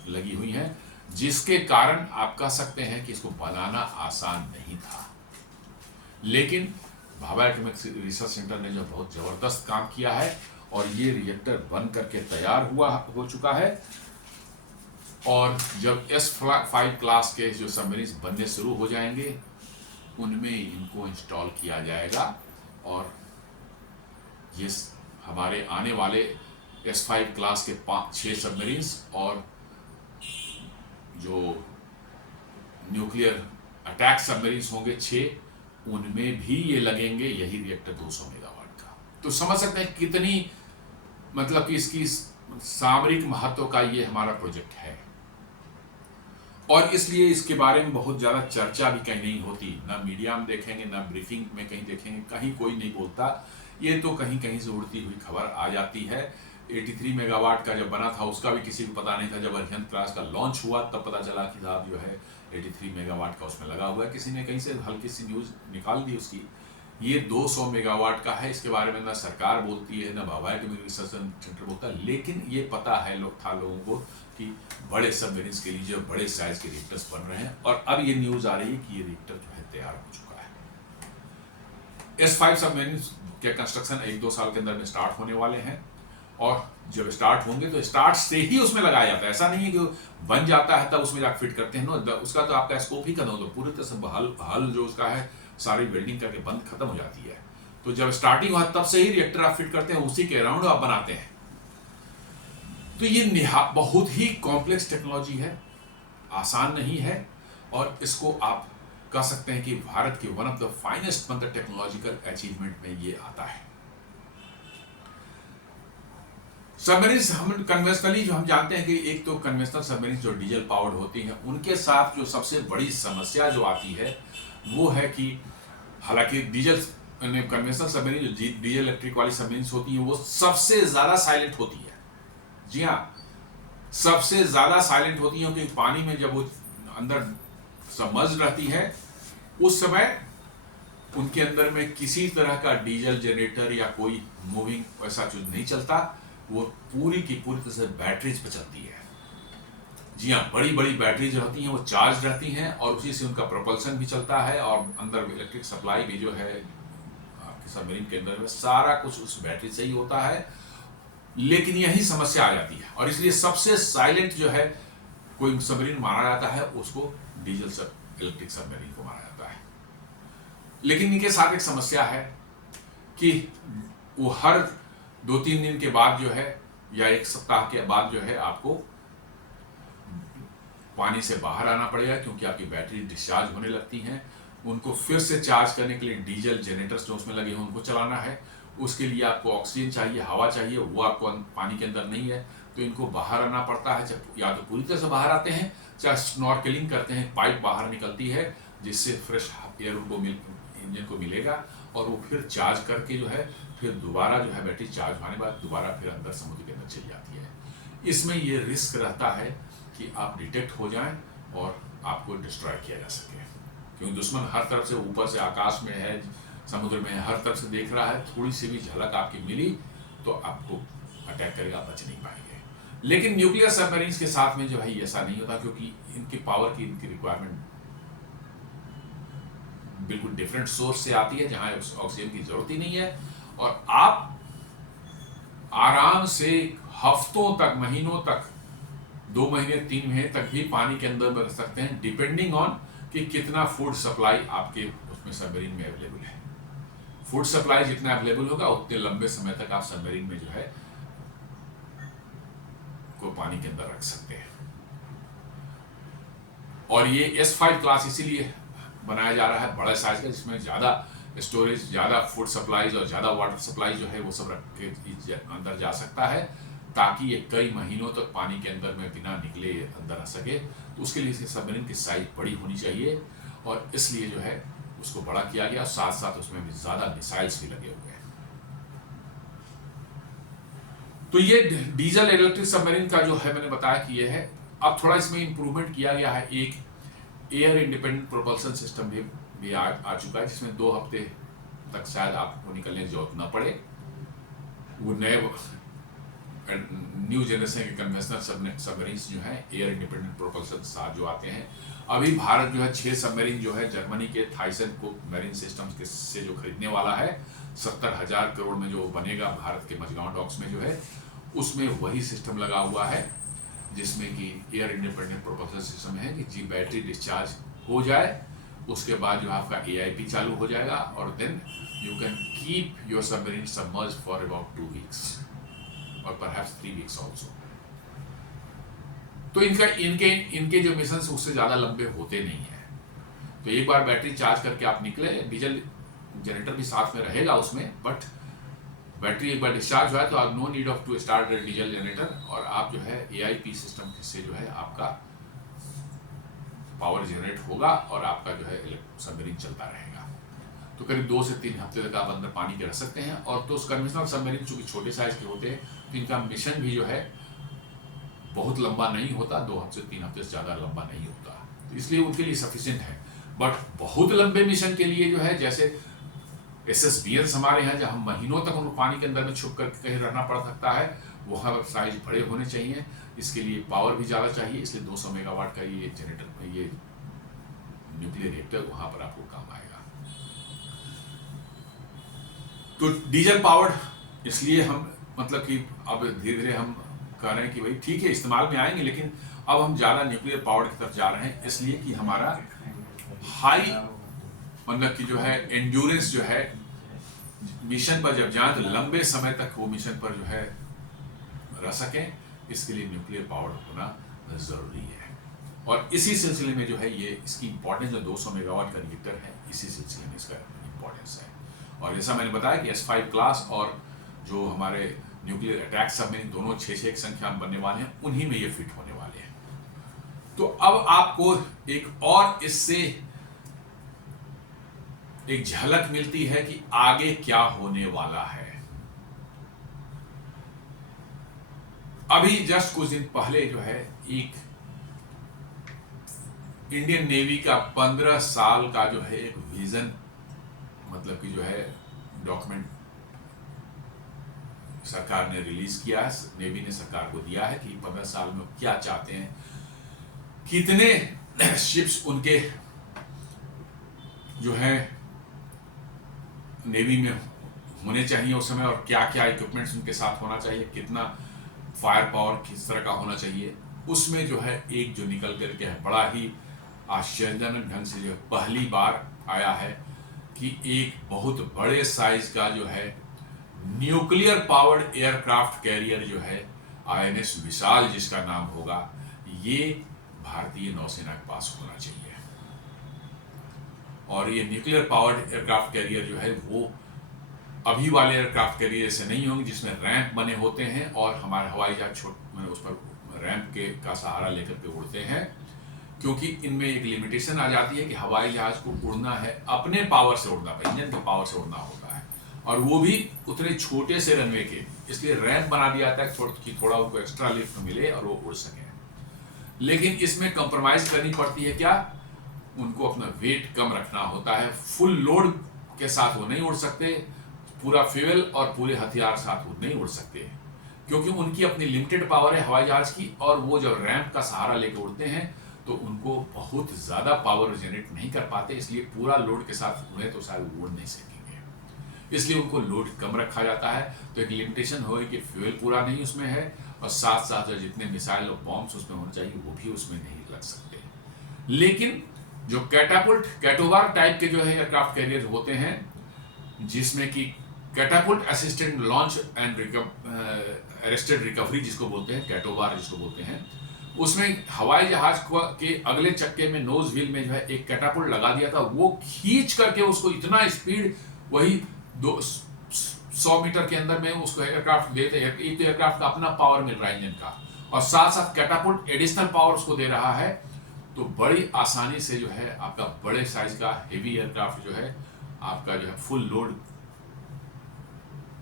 लगी हुई है, जिसके कारण आप कह सकते हैं कि इसको बनाना आसान नहीं था। लेकिन भाभा एटॉमिक रिसर्च सेंटर ने जो बहुत जबरदस्त काम किया है, और ये रिएक्टर बन करके तैयार हो चुका है। और जब S5 क्लास के जो सबमरीन बनने शुरू हो जाएंगे, उनमें इनको इंस्टॉल किया जाएगा, और ये हमारे आने वाले S5 क्लास के 6 सबमरीन्स और जो न्यूक्लियर अटैक सबमरीन्स होंगे 6, उनमें भी ये लगेंगे यही रिएक्टर 200 मेगावाट का। तो समझ सकते हैं कितनी, मतलब कि इसकी सामरिक महत्व का ये हमारा प्रोजेक्ट है। और इसलिए इसके बारे में बहुत ज़्यादा चर्चा भी कहीं नहीं होती, ना मीडिया में देखेंगे, ना ब्रीफिंग में कहीं देखेंगे, कहीं कोई नहीं बोलता। ये तो कहीं कहीं से उड़ती हुई खबर आ जाती है। 83 मेगावाट का जब बना था उसका भी किसी को पता नहीं था। जब अरिहंत क्लास का लॉन्च हुआ तब पता चला कि साहब जो है 83 मेगावाट का उसमें लगा हुआ है। किसी ने कहीं से हल्की सी न्यूज़ निकाल दी उसकी। ये 200 मेगावाट का है, इसके बारे में ना सरकार बोलती है, ना भाभा एटॉमिक रिसर्च सेंटर बोलता है, लेकिन ये पता है लोगों को कि बड़े सबमरीन्स के लिए जो बड़े साइज के रिएक्टर्स बन रहे हैं। और अब ये न्यूज़ आ रही है कि ये रिएक्टर जो है तैयार हो चुका है। S5 सबमरीन्स के कंस्ट्रक्शन 1-2 साल के अंदर में स्टार्ट होने वाले हैं, और जब स्टार्ट होंगे तो स्टार्ट से ही उसमें लगाया जाता है। ऐसा नहीं है कि बन जाता है तब उसमें जाकर फिट करते हैं, नो, उसका तो आपका स्कोप ही खत्म हो, तो पूरी तरह से हल जो उसका है सारी वेल्डिंग करके बंद खत्म हो जाती है। तो जब स्टार्टिंग हुआ तब से ही रिएक्टर आप फिट करते हैं, उसी के अराउंड आप बनाते हैं। तो ये बहुत ही कॉम्प्लेक्स टेक्नोलॉजी है, आसान नहीं है, और इसको आप कह सकते हैं कि भारत की वन ऑफ द फाइनेस्ट मतलब टेक्नोलॉजिकल अचीवमेंट में ये आता है। सबमरीन्स हम कन्वेंशनली जो हम जानते हैं कि एक तो कन्वेंशनल सबमरीन्स जो डीजल पावर्ड होती हैं, उनके साथ जो सबसे बड़ी समस्या जो आती है वो है कि हालांकि डीजल कन्वेंशनल सबमरीन, जो डीजल इलेक्ट्रिक वाली सबमरीन होती हैं, वो सबसे ज्यादा साइलेंट होती है। जी हाँ, सबसे ज्यादा साइलेंट होती है, क्योंकि पानी में जब वो अंदर सबमर्ज रहती है उस समय उनके अंदर में किसी तरह का डीजल जनरेटर या कोई मूविंग ऐसा चीज नहीं चलता। वो पूरी की पूरी तरह से बैटरीज पे चलती है। जी हाँ, बड़ी बड़ी बैटरीज रहती हैं, वो चार्ज रहती हैं और उसी से उनका प्रोपल्सन भी चलता है और अंदर इलेक्ट्रिक सप्लाई भी जो है आपके सबमरीन के अंदर में सारा कुछ उस बैटरी से ही होता है। लेकिन यही समस्या आ जाती है और इसलिए सबसे साइलेंट जो है कोई सबमरीन माना जाता है उसको डीजल इलेक्ट्रिक सबमरीन को माना जाता है। लेकिन इनके साथ एक समस्या है कि वो हर 2-3 दिन के बाद जो है या 1 सप्ताह के बाद जो है आपको पानी से बाहर आना पड़ेगा, क्योंकि आपकी बैटरी डिस्चार्ज होने लगती हैं। उनको फिर से चार्ज करने के लिए डीजल जनरेटर्स जो उसमें लगे हैं उनको चलाना है। उसके लिए आपको ऑक्सीजन चाहिए, हवा चाहिए, वो आपको पानी के अंदर नहीं है, तो इनको बाहर आना पड़ता है। चाहे या तो पूरी तरह से बाहर आते हैं, चाहे स्नॉर्केलिंग करते हैं, पाइप बाहर निकलती है जिससे फ्रेश एयर उनको इंजन को मिलेगा और वो फिर चार्ज करके जो है फिर दोबारा जो है बैटरी चार्ज होने के बाद दोबारा फिर अंदर समुद्र के अंदर चली जाती है। इसमें ये रिस्क रहता है कि आप डिटेक्ट हो जाएं और आपको डिस्ट्रॉय किया जा सके, क्योंकि दुश्मन हर तरफ से, ऊपर से, आकाश में है, समुद्र में है, हर तरफ से देख रहा है। थोड़ी सी भी झलक आपकी मिली तो आपको अटैक करेगा, बच नहीं पाएंगे। लेकिन न्यूक्लियर सबमरीन्स के साथ में जो है ऐसा नहीं होता, क्योंकि इनकी पावर की इनकी रिक्वायरमेंट बिल्कुल डिफरेंट सोर्स से आती है, जहां ऑक्सीजन की जरूरत ही नहीं है और आप आराम से हफ्तों तक, महीनों तक, 2 महीने 3 महीने तक भी पानी के अंदर रह सकते हैं, डिपेंडिंग ऑन कि कितना फूड सप्लाई आपके उसमें सबमरीन में अवेलेबल है। फूड सप्लाई जितना अवेलेबल होगा उतने लंबे समय तक आप सबमरीन में जो है को पानी के अंदर रख सकते हैं। और ये S5 क्लास इसीलिए बनाया जा रहा है, बड़ा साइज का, जिसमें ज्यादा स्टोरेज, ज्यादा फूड सप्लाईज और ज्यादा वाटर सप्लाई जो है वो सब रख के अंदर जा सकता है, ताकि ये कई महीनों तक पानी के अंदर में बिना निकले अंदर रह सके। तो उसके लिए सबमरीन की साइज बड़ी होनी चाहिए और इसलिए जो है उसको बड़ा किया गया, साथ साथ उसमें ज्यादा मिसाइल्स भी लगे हुए हैं। तो ये डीजल इलेक्ट्रिक सबमरीन का जो है मैंने बताया कि ये है। अब थोड़ा इसमें इंप्रूवमेंट किया गया है, एक एयर इंडिपेंडेंट प्रोपल्सन सिस्टम भी आ चुका है, जिसमें 2 हफ्ते तक शायद आपको निकलने की जरूरत न पड़े। वो नए न्यू जनरेशन के कन्वेंशनल सबमरीन्स जो हैं एयर इंडिपेंडेंट प्रोपल्सन साथ जो आते हैं। अभी भारत जो है 6 सबमरीन जो है जर्मनी के थाइसन मैरीन सिस्टम्स के से जो खरीदने वाला है, 70,000 करोड़ में जो बनेगा भारत के मझगांव डॉक्स में जो है, उसमें वही सिस्टम लगा हुआ है, जिसमें कि एयर इंडिपेंडेंट प्रोपल्सन सिस्टम है कि जी बैटरी डिस्चार्ज हो जाए, उसके बाद जो आपका AIP चालू हो जाएगा और then you can keep your submarine submerge for about 2 weeks और परहैप्स 3 वीक्स ऑल्सो। तो इनके जो मिशन उससे ज्यादा लंबे होते नहीं है। तो एक बार बैटरी चार्ज करके आप निकले, डीजल जनरेटर भी साथ में रहेगा उसमें, बट बैटरी एक बार डिस्चार्ज हुआ है तो आप no need of to start diesel generator, और आप जो है AIP सिस्टम से जो है आपका पावर जनरेट होगा और आपका जो है सबमरीन चलता रहेगा। तो करीब 2 से 3 हफ्ते तक आप अंदर पानी के रह सकते हैं। और तो कन्वेंशनल सबमरीन चूंकि छोटे साइज के होते हैं तो इनका मिशन भी जो है बहुत लंबा नहीं होता, 2 हफ्ते 3 हफ्ते से ज़्यादा लंबा नहीं होता, तो इसलिए उनके लिए सफिशिएंट है। बट बहुत लंबे मिशन के लिए जो है, जैसे SSBNs हमारे यहाँ जहाँ महीनों तक उनको पानी के अंदर में छुप कर कहीं रहना पड़ सकता है, वहाँ साइज बड़े होने चाहिए, इसके लिए पावर भी ज़्यादा चाहिए, इसलिए 200 मेगावाट का ये जनरेटर, ये न्यूक्लियर रिएक्टर वहाँ पर आपको काम आएगा। तो डीजल पावर्ड इसलिए हम मतलब कि अब धीरे धीरे हम कह रहे हैं कि भाई ठीक है इस्तेमाल में आएंगे, लेकिन अब हम ज़्यादा न्यूक्लियर पावर्ड की तरफ जा रहे हैं, इसलिए कि हमारा हाई मतलब कि जो है एंड्योरेंस जो है मिशन पर जब जाए तो लंबे समय तक वो मिशन पर जो है रह सकें, इसके लिए न्यूक्लियर पावर्ड होना जरूरी है। और इसी सिलसिले में जो है ये इसकी इंपॉर्टेंस, जो 200 मेगावाट का रिएक्टर है, इसी सिलसिले में इसका इंपॉर्टेंस है। और जैसा मैंने बताया कि S5 क्लास और जो हमारे न्यूक्लियर अटैक सबमरीन दोनों 6 की संख्या में बनने वाले हैं, उन्हीं में ये फिट होने वाले हैं। तो अब आपको एक और इससे एक झलक मिलती है कि आगे क्या होने वाला है। अभी जस्ट कुछ दिन पहले जो है एक इंडियन नेवी का 15 साल का जो है एक विजन, मतलब कि जो है डॉक्यूमेंट सरकार ने रिलीज किया है, नेवी ने सरकार को दिया है कि 15 साल में क्या चाहते हैं, कितने शिप्स उनके जो है नेवी में होने चाहिए उस समय, और क्या क्या इक्विपमेंट्स उनके साथ होना चाहिए, कितना फायर पावर किस तरह का होना चाहिए। उसमें जो है एक जो निकल करके है बड़ा ही आश्चर्यजनक ढंग से जो पहली बार आया है कि एक बहुत बड़े साइज का जो है न्यूक्लियर पावर्ड एयरक्राफ्ट कैरियर जो है INS विशाल जिसका नाम होगा, ये भारतीय नौसेना के पास होना चाहिए। और ये न्यूक्लियर पावर्ड एयरक्राफ्ट कैरियर जो है वो अभी वाले एयरक्राफ्ट कैरियर से नहीं होंगे जिसमें रैंप बने होते हैं और हमारे हवाई जहाज उस पर रैंप के का सहारा लेकर के उड़ते हैं, क्योंकि इनमें एक लिमिटेशन आ जाती है कि हवाई जहाज को उड़ना है अपने पावर से उड़ना, इंजन के पावर से उड़ना होता है, और वो भी उतने छोटे से रनवे के, इसलिए रैंप बना दिया जाता है कि थोड़ा उनको एक्स्ट्रा लिफ्ट मिले और वो उड़ सके। लेकिन इसमें कंप्रोमाइज करनी पड़ती है, क्या उनको अपना वेट कम रखना होता है, फुल लोड के साथ वो नहीं उड़ सकते, पूरा फ्यूल और पूरे हथियार साथ वो नहीं उड़ सकते, क्योंकि उनकी अपनी लिमिटेड पावर है हवाई जहाज की, और वो जब रैंप का सहारा लेकर उड़ते हैं तो उनको बहुत ज्यादा पावर जनरेट नहीं कर पाते, इसलिए पूरा लोड के साथ उड़े तो शायद उड़ नहीं सकेंगे, इसलिए उनको लोड कम रखा जाता है। तो एक लिमिटेशन हो कि फ्यूल पूरा नहीं उसमें है, और साथ साथ जो जितने मिसाइल और बॉम्ब्स उसमें होने चाहिए वो भी उसमें नहीं लग सकते। लेकिन जो कैटापुल्ट कैटोवार टाइप के जो है एयरक्राफ्ट कैरियर होते हैं, जिसमें कि catapult assistant launch and arrested recovery जिसको बोलते हैं, कैटोवार जिसको बोलते हैं, उसमें हवाई जहाज के अगले चक्के में नोज व्हील में जो है एक कैटापुल्ट लगा दिया था, वो खींच करके उसको इतना स्पीड, वही 100 मीटर के अंदर में उसको एयरक्राफ्ट देते हैं। एक तो एयरक्राफ्ट का अपना पावर मिल रहा है इंजन का, और साथ साथ कैटापुल्ट एडिशनल पावर उसको दे रहा है, तो बड़ी आसानी से जो है आपका बड़े साइज का हेवी एयरक्राफ्ट जो है आपका जो है फुल लोड,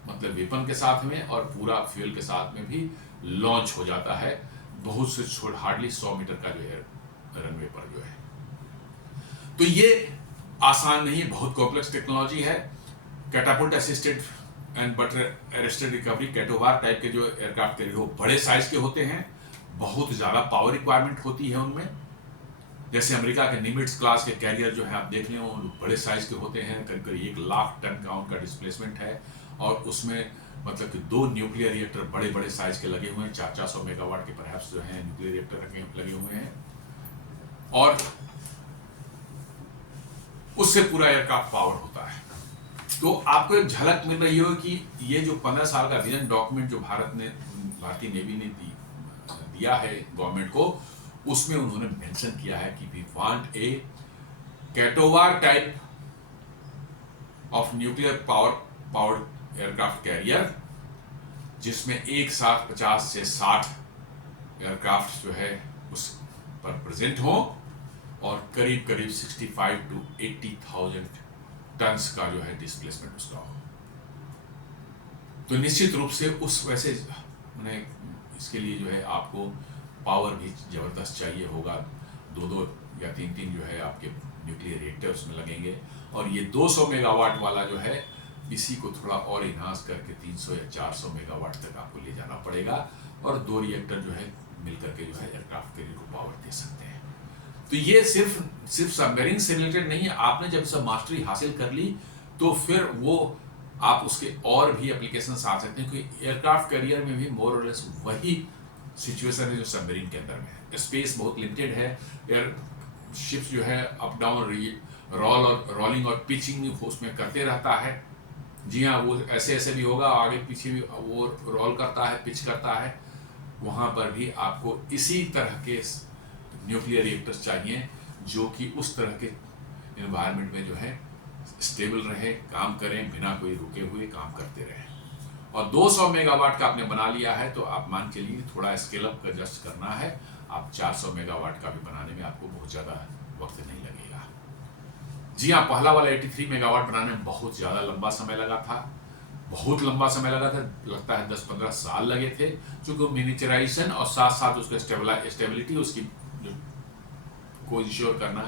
मतलब वेपन के साथ में और पूरा फ्यूल के साथ में भी लॉन्च हो जाता है, बहुत से छोड़ हार्डली 100 मीटर का जो है रनवे पर जो है। तो ये आसान नहीं, बहुत कॉम्प्लेक्स टेक्नोलॉजी है। Catapult assisted and barrier arrested recovery CATOBAR type के जो एयरक्राफ्ट कैरियर वो बड़े साइज के होते हैं, बहुत ज्यादा पावर रिक्वायरमेंट होती है उनमें। जैसे अमेरिका के निमिट्स क्लास के कैरियर जो है आप देख लें, वो बड़े साइज के होते हैं, करीब करीब 1 लाख टन का उनका डिस्प्लेसमेंट है, और उसमें मतलब कि 2 न्यूक्लियर रिएक्टर बड़े बड़े साइज के लगे हुए हैं, 400 मेगावाट के परहैप्स जो है न्यूक्लियर रिएक्टर लगे हुए हैं, और उससे पूरा एयरक्राफ्ट पावर होता है। तो आपको एक झलक मिल रही हो कि ये जो 15 साल का विजन डॉक्यूमेंट जो भारतीय नेवी ने दिया है गवर्नमेंट को, उसमें उन्होंने मेंशन किया है कि we want a CATOBAR type of nuclear powered aircraft carrier, जिसमें एक साथ 50 से 60 एयरक्राफ्ट जो है उस पर प्रेजेंट हो, और करीब करीब 65 to 80,000 टन्स का जो है डिस्प्लेसमेंट उसका हो। तो निश्चित रूप से उस वैसे इसके लिए जो है आपको पावर भी जबरदस्त चाहिए होगा, 2 या 3 जो है आपके न्यूक्लियर रिएक्टर उसमें लगेंगे, और ये 200 मेगावाट वाला जो है इसी को थोड़ा और इन्हांस करके 300 या 400 मेगावाट तक आपको ले जाना पड़ेगा, और 2 रिएक्टर जो है मिलकर के जो है एयरक्राफ्ट कैरियर को पावर दे सकते हैं। तो ये सिर्फ सबमरीन से रिलेटेड नहीं है, आपने जब सब मास्टरी हासिल कर ली तो फिर वो आप उसके और भी एप्लीकेशन आ सकते हैं, क्योंकि एयरक्राफ्ट कैरियर में भी मोर और लेस वही सिचुएशन है जो सबमरीन के अंदर में है। स्पेस बहुत लिमिटेड है, एयर शिप्स जो है अप डाउन रोलिंग और पिचिंग उसमें करते रहता है। जी हाँ, वो ऐसे भी होगा, आगे पीछे भी वो रोल करता है, पिच करता है, वहाँ पर भी आपको इसी तरह के न्यूक्लियर रिएक्टर्स चाहिए जो कि उस तरह के एनवायरनमेंट में जो है स्टेबल रहे, काम करें, बिना कोई रुके हुए काम करते रहे। और 200 मेगावाट का आपने बना लिया है तो आप मान चलिए थोड़ा स्केल अप एडजस्ट करना है, आप 400 मेगावाट का भी बनाने में आपको बहुत ज़्यादा वक्त नहीं लगेगा। जी हाँ, पहला वाला 83 मेगावाट बनाने में बहुत ज़्यादा लंबा समय लगा था, बहुत लंबा समय लगा था, लगता है 10-15 साल लगे थे, क्योंकि मिनिचराइजेशन और साथ साथ उसका स्टेबिलिटी उसकी को इंश्योर करना,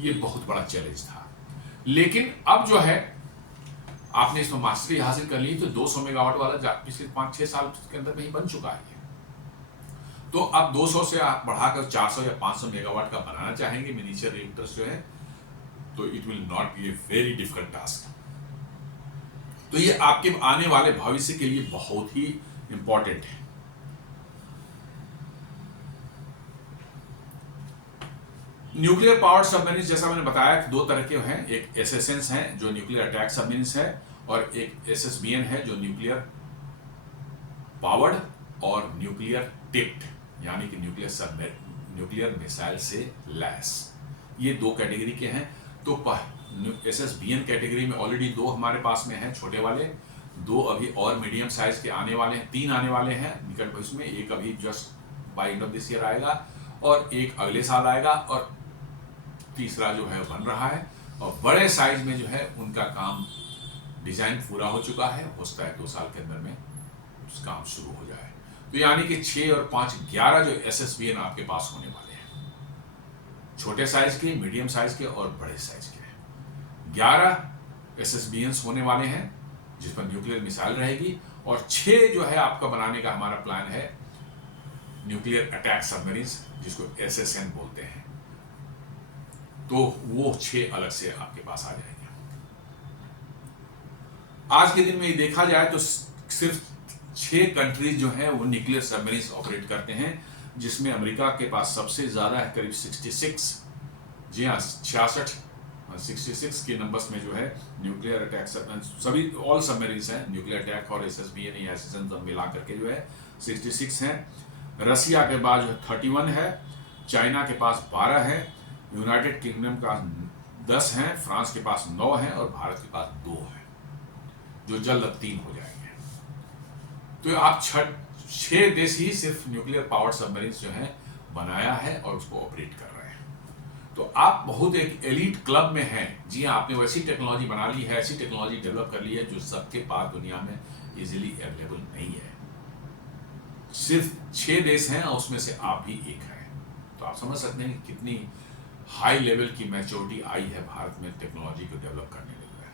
ये बहुत बड़ा चैलेंज था। लेकिन अब जो है आपने इसमें मास्टरी हासिल कर ली, तो 200 मेगावाट वाला पिछले 5-6 साल के अंदर में ही बन चुका है। तो अब 200 से आप बढ़ाकर 400 या 500 मेगावाट का बनाना चाहेंगे मिनिएचर रिएक्टर्स जो है, तो it will not be a very difficult task. तो ये आपके आने वाले भविष्य के लिए बहुत ही इंपॉर्टेंट है। न्यूक्लियर पावर्ड सबमरीन, जैसा मैंने बताया कि दो तरह के हैं, एक एसएसएन है जो न्यूक्लियर अटैक सबमरीन है, और एक एसएसबीएन है जो न्यूक्लियर पावर्ड और न्यूक्लियर टिप्ड, यानी कि न्यूक्लियर मिसाइल से लैस। ये दो कैटेगरी के हैं। तो एसएसबीएन कैटेगरी में ऑलरेडी 2 हमारे पास में हैं छोटे वाले, 2 अभी और मीडियम साइज के आने वाले हैं, 3 आने वाले हैं निकट भविष्य में, एक अभी just by end of this year आएगा और एक अगले साल आएगा, और तीसरा जो है बन रहा है। और बड़े साइज में जो है उनका काम डिजाइन पूरा हो चुका है, हो सकता है 2 साल के अंदर में काम शुरू हो जाए। तो यानी कि 6 और 5 11 जो एसएसबीएन आपके पास होने वाले हैं, छोटे साइज के, मीडियम साइज के और बड़े साइज के 11 एसएसबीएन होने वाले हैं जिस पर न्यूक्लियर मिसाइल रहेगी, और 6 जो है आपका बनाने का हमारा प्लान है न्यूक्लियर अटैक सबमरीन्स, जिसको एसएसएन बोलते हैं। तो वो 6 अलग से आपके पास आ जाएंगे। आज के दिन में ये देखा जाए तो सिर्फ 6 कंट्रीज जो हैं वो न्यूक्लियर सबमरीन्स ऑपरेट करते हैं, जिसमें अमेरिका के पास सबसे ज़्यादा है, करीब 66, जी हाँ 66 के नंबर्स में जो है न्यूक्लियर अटैक सभी ऑल सबमरीन्स हैं, न्यूक्लियर अटैक और एसएसबीएन या एसएसएन सब मिला करके जो है 66 हैं। रसिया के पास जो 31 है, चाइना के पास 12 है, यूनाइटेड किंगडम का 10 है, फ्रांस के पास 9 है और भारत के पास 2 है, जो जल्द 3 हो जाएंगे। तो आप 6 देश ही सिर्फ न्यूक्लियर पावर्ड सबमरीन्स जो है बनाया है और उसको ऑपरेट कर रहे हैं। तो आप बहुत एक एलीट क्लब में हैं। जी हाँ, आपने वैसी टेक्नोलॉजी बना ली है, ऐसी टेक्नोलॉजी डेवलप कर ली है जो सबके पास दुनिया में इजीली अवेलेबल नहीं है। सिर्फ 6 देश हैं और उसमें से आप भी एक हैं। तो आप समझ सकते हैं कि कितनी हाई लेवल की मैच्योरिटी आई है भारत में टेक्नोलॉजी को डेवलप करने के लिए।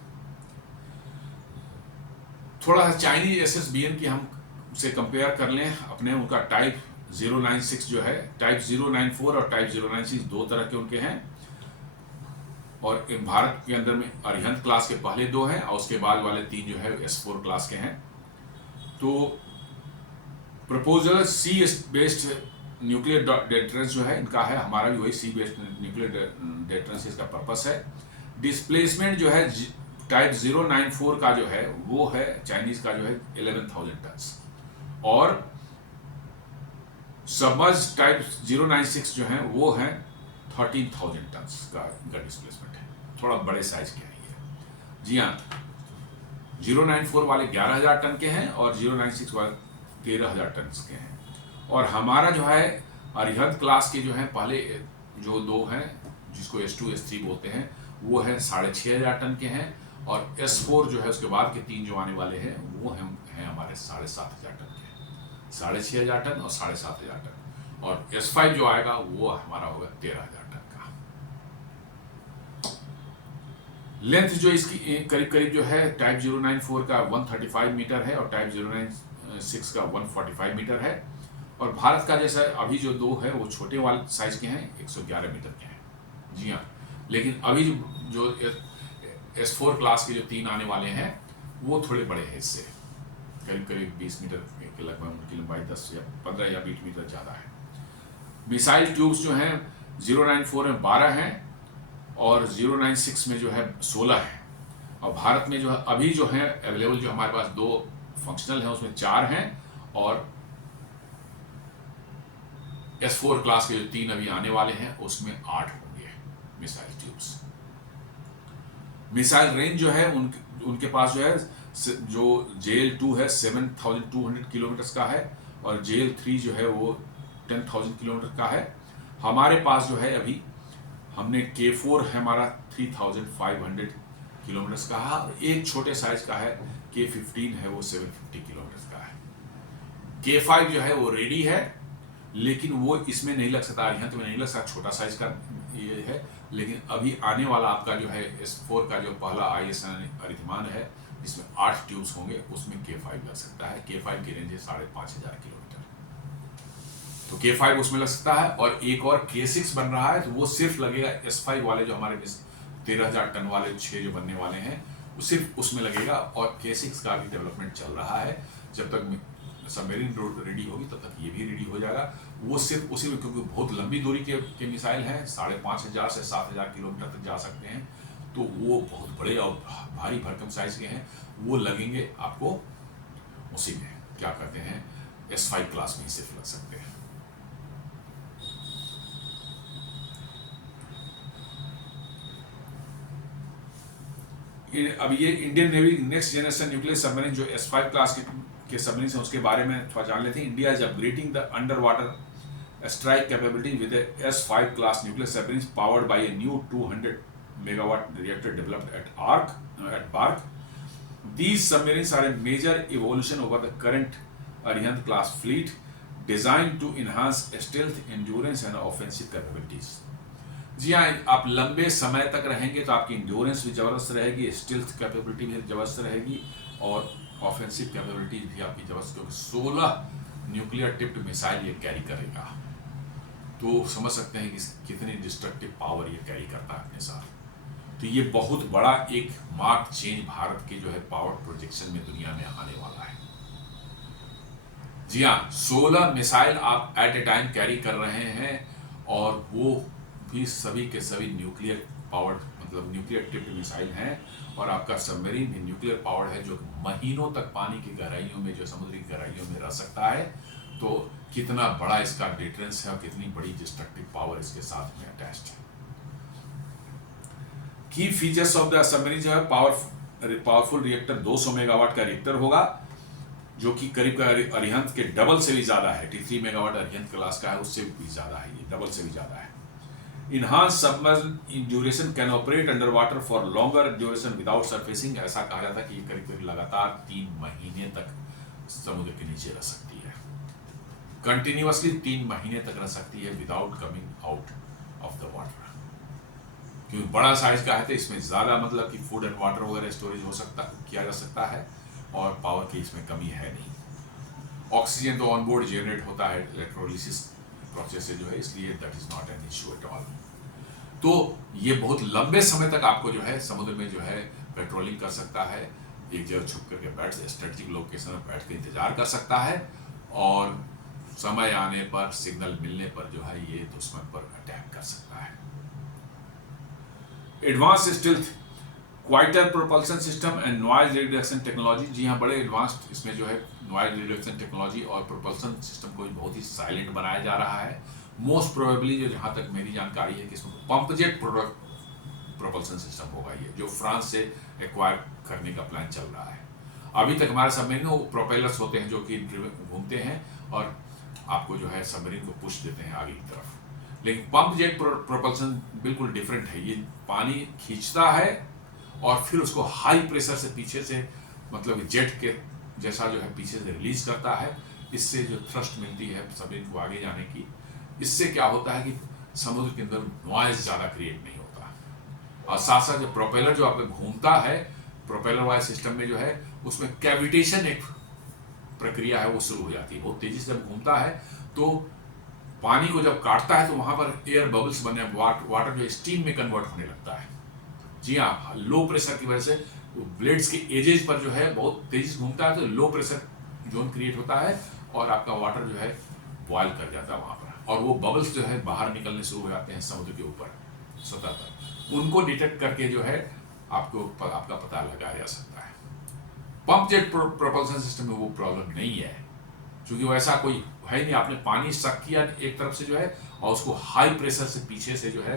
थोड़ा सा चाइनीज एसएसबीएन की हम से कंपेयर कर लें अपने, उनका टाइप 096 जो है, टाइप 094 और टाइप 096 2 तरह के उनके हैं, और भारत के अंदर में अरिहंत क्लास के पहले 2 हैं और उसके बाद वाले 3 जो है S4 क्लास के हैं। तो प्रपोजल सी बेस्ड न्यूक्लियर डेटरेंस जो है इनका है, हमारा भी वही सी बेस्ड न्यूक्लियर डेटरेंस इसका पर्पस है। डिस्प्लेसमेंट जो है टाइप 094 का जो है वो है चाइनीज का जो है 11,000 टन, और सबमर्ज टाइप 096 जो है वो है 13,000 टन का इनका डिस्प्लेसमेंट है, थोड़ा बड़े साइज के हैं ये। जी हाँ, 094 वाले 11,000 टन के हैं और 096 वाले 13,000 टन के हैं। और हमारा जो है अरिहंत क्लास के जो है पहले जो 2 हैं जिसको S2 S3 बोलते हैं वो है 6,500 टन के हैं, और S4 जो है उसके बाद के 3 जो आने वाले हैं वो हैं हमारे 7,500 टन के, 6,500 टन और 7,500 टन, और S5 जो आएगा वो हमारा होगा 13,000 टन का। लेंथ जो इसकी करीब करीब जो है टाइप 094 का 135 मीटर है और टाइप 096 का 145 मीटर है, और भारत का जैसा अभी जो 2 है वो छोटे वाले साइज के हैं, 111 मीटर के हैं। जी हाँ, लेकिन अभी जो S4 क्लास के जो 3 आने वाले हैं वो थोड़े बड़े हैं, इससे करीब करीब 20 मीटर के लगभग, उनकी लंबाई 10 या 15 या 20 मीटर ज़्यादा है। मिसाइल ट्यूब्स जो हैं 094 में 12 हैं और 096 में जो है 16 है, और भारत में जो है अभी जो है अवेलेबल जो हमारे पास 2 फंक्शनल हैं उसमें 4 हैं, और S4 क्लास के जो 3 अभी आने वाले हैं उसमें 8 होंगे मिसाइल ट्यूब्स। मिसाइल रेंज जो है उनके पास जो है जो JL2 है 7,200 किलोमीटर का है, और JL3 जो है वो 10,000 किलोमीटर का है। हमारे पास जो है अभी हमने K4 है हमारा 3500 किलोमीटर का है, और एक छोटे साइज का है K15 है, वो 750 किलोमीटर का है। K5 जो है वो रेडी है, लेकिन वो इसमें नहीं लग सकता, अरिहंत में नहीं लग सकता, छोटा साइज का ये है। लेकिन अभी आने वाला आपका जो है S4 का जो पहला IS अरिथमान है, जिसमें 8 ट्यूब्स होंगे, उसमें K5 लग सकता है। K5 की रेंज है 5500 किलोमीटर, तो K5 उसमें लग सकता है। और एक और K6 बन रहा है, तो वो सिर्फ लगेगा S5 वाले जो हमारे 13,000 टन वाले 6 जो बनने वाले हैं, वो सिर्फ उसमें लगेगा। और K6 का भी डेवलपमेंट चल रहा है। जब तक सबमरीन रोड रेडी होगी तब तक ये भी रेडी हो जाएगा। वो सिर्फ उसी में, क्योंकि बहुत लंबी दूरी के मिसाइल हैं, 5,500 से 7,000 किलोमीटर तक जा सकते हैं, तो वो बहुत बड़े और भारी भरकम साइज के हैं। वो लगेंगे आपको उसी में, क्या कहते हैं, S5 क्लास में ही सिर्फ लग सकते हैं। अब ये Indian navy next generation nuclear submarine जो S5 क्लास के सबमरीन है, उसके बारे में थोड़ा जान लेते हैं। India is upgrading the under water strike capability with S5 class nuclear submarine powered by a new 200 megawatt reactor developed at Bark. These submarines are a major evolution over the current Arihant class fleet, designed to enhance stealth, endurance and offensive capabilities. जी हाँ, आप लंबे समय तक रहेंगे तो आपकी endurance भी ज़बरदस्त रहेगी, स्टिल्थ कैपेबिलिटी भी ज़बरदस्त रहेगी, और ऑफेंसिव कैपेबिलिटी भी आपकी ज़बरदस्त, क्योंकि 16 न्यूक्लियर टिप्ड मिसाइल ये कैरी करेगा। तो समझ सकते हैं कि कितनी डिस्ट्रक्टिव पावर ये कैरी करता है अपने साथ। तो ये बहुत बड़ा एक मार्क चेंज भारत के जो है पावर प्रोजेक्शन में दुनिया में आने वाला है। जी हाँ, 16 मिसाइल आप एट ए टाइम कैरी कर रहे हैं, और वो भी सभी के सभी न्यूक्लियर पावर्ड, मतलब न्यूक्लियर टिप्ड मिसाइल हैं। और आपका सबमरीन भी न्यूक्लियर पावर्ड है, जो महीनों तक पानी की गहराइयों में, जो समुद्री गहराइयों में रह सकता है। तो कितना बड़ा इसका डिफरेंस है, और कितनी बड़ी डिस्ट्रक्टिव पावर इसके साथ में अटैच्ड है। की फीचर्स ऑफ द सबमरीन जो है, पावरफुल रिएक्टर 200 मेगावाट का रिएक्टर होगा, जो कि करीब अरिहंत के डबल से भी ज्यादा है। 83 मेगावाट अरिहंत क्लास का है, उससे भी ज्यादा है, ये डबल से भी ज्यादा है। Enhance submarine duration can operate under water for longer duration without surfacing. ऐसा कहा जाता है कि ये करीब करीब लगातार 3 महीने तक समुद्र के नीचे रह सकती है, कंटिन्यूअसली 3 महीने तक रह सकती है without coming out of the water. क्योंकि बड़ा साइज का है, तो इसमें ज़्यादा मतलब कि फूड एंड वाटर वगैरह स्टोरेज हो सकता, किया जा सकता है, और पावर की इसमें कमी है नहीं। ऑक्सीजन तो ऑन बोर्ड जनरेट होता है इलेक्ट्रोलिसिस प्रोसेस से जो है, इसलिए that is not an issue at all. तो ये बहुत लंबे समय तक आपको जो है समुद्र में जो है पेट्रोलिंग कर सकता है, एक जगह छुप करके बैठ, स्ट्रेटेजिक लोकेशन में बैठ के इंतजार कर सकता है, और समय आने पर, सिग्नल मिलने पर जो है ये दुश्मन पर अटैक कर सकता है। Advance stealth quieter propulsion system and noise reduction technology. जी हाँ, बड़े एडवांस्ड इसमें जो है नॉइज रिडक्शन टेक्नोलॉजी और प्रोपल्सन सिस्टम को बहुत ही साइलेंट बनाया जा रहा है। मोस्ट प्रोबेबली जो जहाँ तक मेरी जानकारी है कि इसमें पंपजेट प्रोपल्सन सिस्टम होगा, ये जो फ्रांस से एक्वायर करने का प्लान चल रहा है। अभी तक हमारे सबमरीन में प्रोपेलर्स होते हैं जो कि घूमते हैं और आपको जो है सबमरीन को पुश देते हैं आगे की तरफ, लेकिन पंप जेट प्रोपल्सन बिल्कुल डिफरेंट है। ये पानी खींचता है और फिर उसको हाई प्रेशर से पीछे से, मतलब जेट के जैसा जो है पीछे से रिलीज करता है। इससे जो थ्रस्ट मिलती है सबमरीन को आगे जाने की, इससे क्या होता है कि समुद्र के अंदर नॉइज ज़्यादा क्रिएट नहीं होता, और साथ साथ जो प्रोपेलर जो आपका घूमता है, प्रोपेलर वाले सिस्टम में जो है उसमें कैविटेशन एक प्रक्रिया है वो शुरू हो जाती है। बहुत तेजी से जब घूमता है तो पानी को जब काटता है तो वहां पर एयर बबल्स बने, वाटर जो स्टीम में कन्वर्ट होने लगता है। जी हाँ, लो प्रेशर की वजह से ब्लेड्स के एजेज पर जो है बहुत तेजी से घूमता है, तो लो प्रेशर जोन क्रिएट होता है और आपका वाटर जो है बॉयल कर जाता है वहां पर, और वो बबल्स जो है बाहर निकलने शुरू हो जाते हैं समुद्र के ऊपर सतह पर। उनको डिटेक्ट करके जो है आपका पता लगाया जा सकता है। पंप जेट प्रोपल्सन सिस्टम में वो प्रॉब्लम नहीं है, क्योंकि वैसा कोई है नहीं। आपने पानी सक किया एक तरफ से जो है और उसको हाई प्रेशर से पीछे से जो है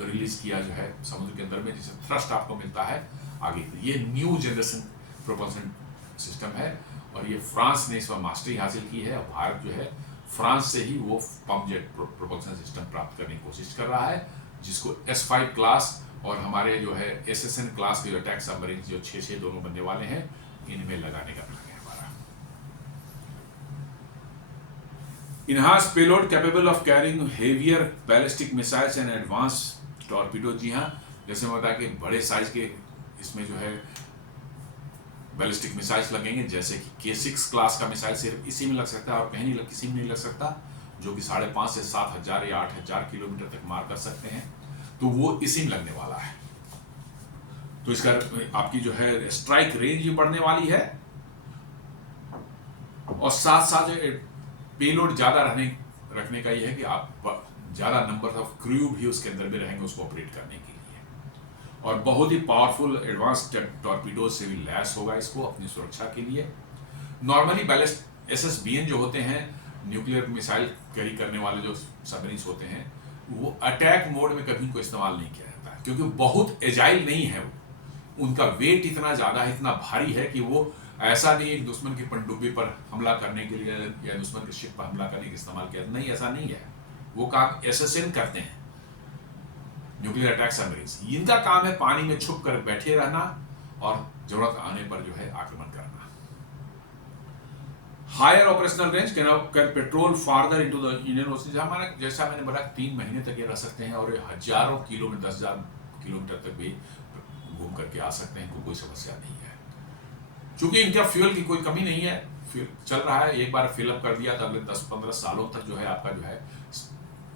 रिलीज किया जो है समुद्र के अंदर में, जिससे थ्रस्ट आपको मिलता है आगे। ये न्यू जनरेशन प्रोपल्सन सिस्टम है और ये फ्रांस ने इस पर मास्टरी हासिल की है, और भारत जो है फ्रांस से ही वो पंप जेट प्रोपल्सन सिस्टम प्राप्त करने की कोशिश कर रहा है, जिसको S5 क्लास और हमारे जो है SSN क्लास के जो अटैक सबमरीन जो 6 दोनों बनने वाले हैं, इनमें लगाने का प्लान है हमारा। Enhance payload capable of carrying heavier ballistic missiles and advance torpedo. जी हाँ, जैसे मैं बताया कि बड़े साइज के इसमें जो है बैलिस्टिक मिसाइल्स लगेंगे, जैसे कि K6 क्लास का मिसाइल सिर्फ इसी में लग सकता है और कहीं नहीं किसी में नहीं लग सकता, जो कि 5,500 से 7,000 या 8,000 किलोमीटर तक मार कर सकते हैं, तो वो इसी में लगने वाला है। तो इसका आपकी जो है स्ट्राइक रेंज भी बढ़ने वाली है और साथ साथ पेलोड ज्यादा रखने का ये है कि आप ज्यादा नंबर ऑफ क्रू भी उसके अंदर में रहेंगे उसको ऑपरेट करने के लिए, और बहुत ही पावरफुल एडवांस टॉर्पीडो से भी लैस होगा इसको अपनी सुरक्षा के लिए। नॉर्मली बैलिस्टिक SSBN जो होते हैं, न्यूक्लियर मिसाइल कैरी करने वाले जो सबमरीन्स होते हैं, वो अटैक मोड में कभी इनको इस्तेमाल नहीं किया जाता है, क्योंकि बहुत एजाइल नहीं है वो, उनका वेट इतना ज़्यादा है, इतना भारी है कि वो ऐसा नहीं है दुश्मन की पनडुब्बी पर हमला करने के लिए या दुश्मन के शिप पर हमला करने के इस्तेमाल किया, नहीं, ऐसा नहीं है। वो काम SSN करते हैं, न्यूक्लियर अटैक सबमरीन्स। इनका काम है पानी में छुप कर बैठे रहना और जरूरत आने पर जो है आक्रमण करना। Higher operational range can patrol farther into the Indian Ocean. हमारा जैसा मैंने बोला 3 महीने तक ये रह सकते हैं और ये हजारों किलोमीटर 10,000 किलोमीटर तक भी घूम करके आ सकते हैं, कोई समस्या नहीं है। चूंकि इनका फ्यूल की कोई कमी नहीं है, फ्यूल चल रहा है, एक बार फिलअप कर दिया तो अगले 10-15 सालों तक जो है आपका जो है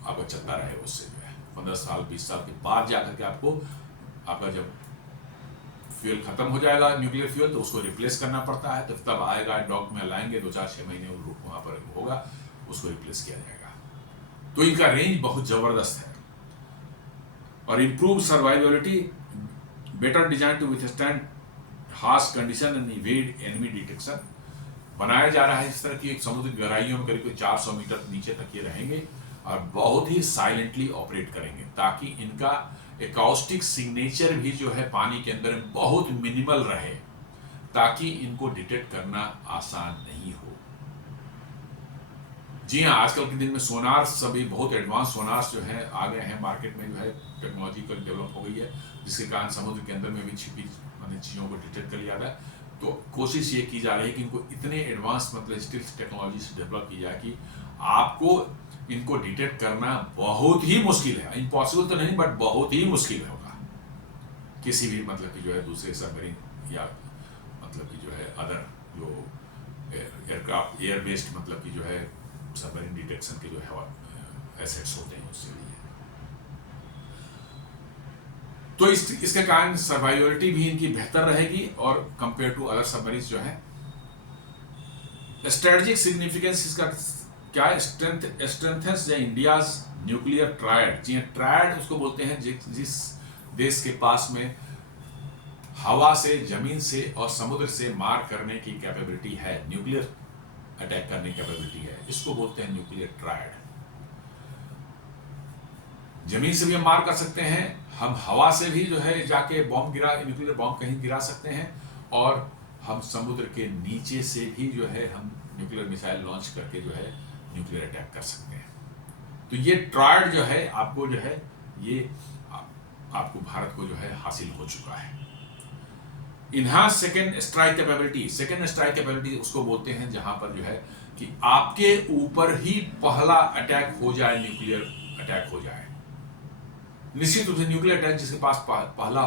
आपका चलता रहे, उससे जो है 15 साल 20 साल के बाद जाकर के आपका जब फ्यूल खत्म हो जाएगा न्यूक्लियर फ्यूल तो उसको रिप्लेस करना पड़ता है, तो तब आएगा डॉक में लाएंगे 2-4-6 महीने वहां पर होगा, उसको रिप्लेस किया जाएगा। तो इनका रेंज बहुत जबरदस्त है और improve survivability, better design to withstand harsh condition and evade enemy detection. बनाया जा रहा है इस तरह की एक समुद्र की गहराइयों में करीब 400 मीटर नीचे तक ये रहेंगे और बहुत ही साइलेंटली ऑपरेट करेंगे, ताकि इनका एकॉस्टिक सिग्नेचर भी जो है पानी के अंदर बहुत मिनिमल रहे, ताकि इनको डिटेक्ट करना आसान नहीं हो। जी हाँ, आजकल के दिन में सोनार्स सभी बहुत एडवांस सोनार्स जो है आ गए हैं मार्केट में, जो है टेक्नोलॉजी को डेवलप हो गई है, जिसके कारण समुद्र के अंदर में भी छिपी चीज़ों को डिटेक्ट कर लिया जाता है। तो कोशिश ये की जा रही है कि इनको इतने एडवांस मतलब स्टिल्स टेक्नोलॉजी से डेवलप की जाए कि आपको इनको डिटेक्ट करना बहुत ही मुश्किल है, इम्पॉसिबल तो नहीं बट बहुत ही मुश्किल होगा किसी भी मतलब कि जो है दूसरे सबमरीन या मतलब कि जो है अदर जो एयरक्राफ्ट एयर बेस्ड मतलब कि जो है सबमरीन डिटेक्शन के जो है एसेट्स होते हैं उससे लिए। तो इसके कारण सर्वाइवेबिलिटी भी इनकी बेहतर रहेगी और कंपेयर टू अदर सबमरीन्स जो है। स्ट्रेटेजिक सिग्निफिकेंस इसका क्या है, स्ट्रेंथेंस या इंडियाज न्यूक्लियर ट्रायड। जी ट्रायड उसको बोलते हैं जिस देश के पास में हवा से, जमीन से और समुद्र से मार करने की कैपेबिलिटी है, न्यूक्लियर अटैक करने की कैपेबिलिटी है, इसको बोलते हैं न्यूक्लियर ट्रायड। जमीन से भी हम मार कर सकते हैं, हम हवा से भी जो है जाके न्यूक्लियर बॉम्ब कहीं गिरा सकते हैं, और हम समुद्र के नीचे से भी जो है हम न्यूक्लियर मिसाइल लॉन्च करके जो है न्यूक्लियर अटैक कर सकते हैं। तो ये ट्रायड जो है आपको जो है ये आपको भारत को जो है हासिल हो चुका है। Enhance second strike capability, second strike capability उसको बोलते हैं जहां पर जो है कि आपके ऊपर ही पहला अटैक हो जाए, न्यूक्लियर अटैक हो जाए। निश्चित रूप से न्यूक्लियर अटैक जिसके पास पहला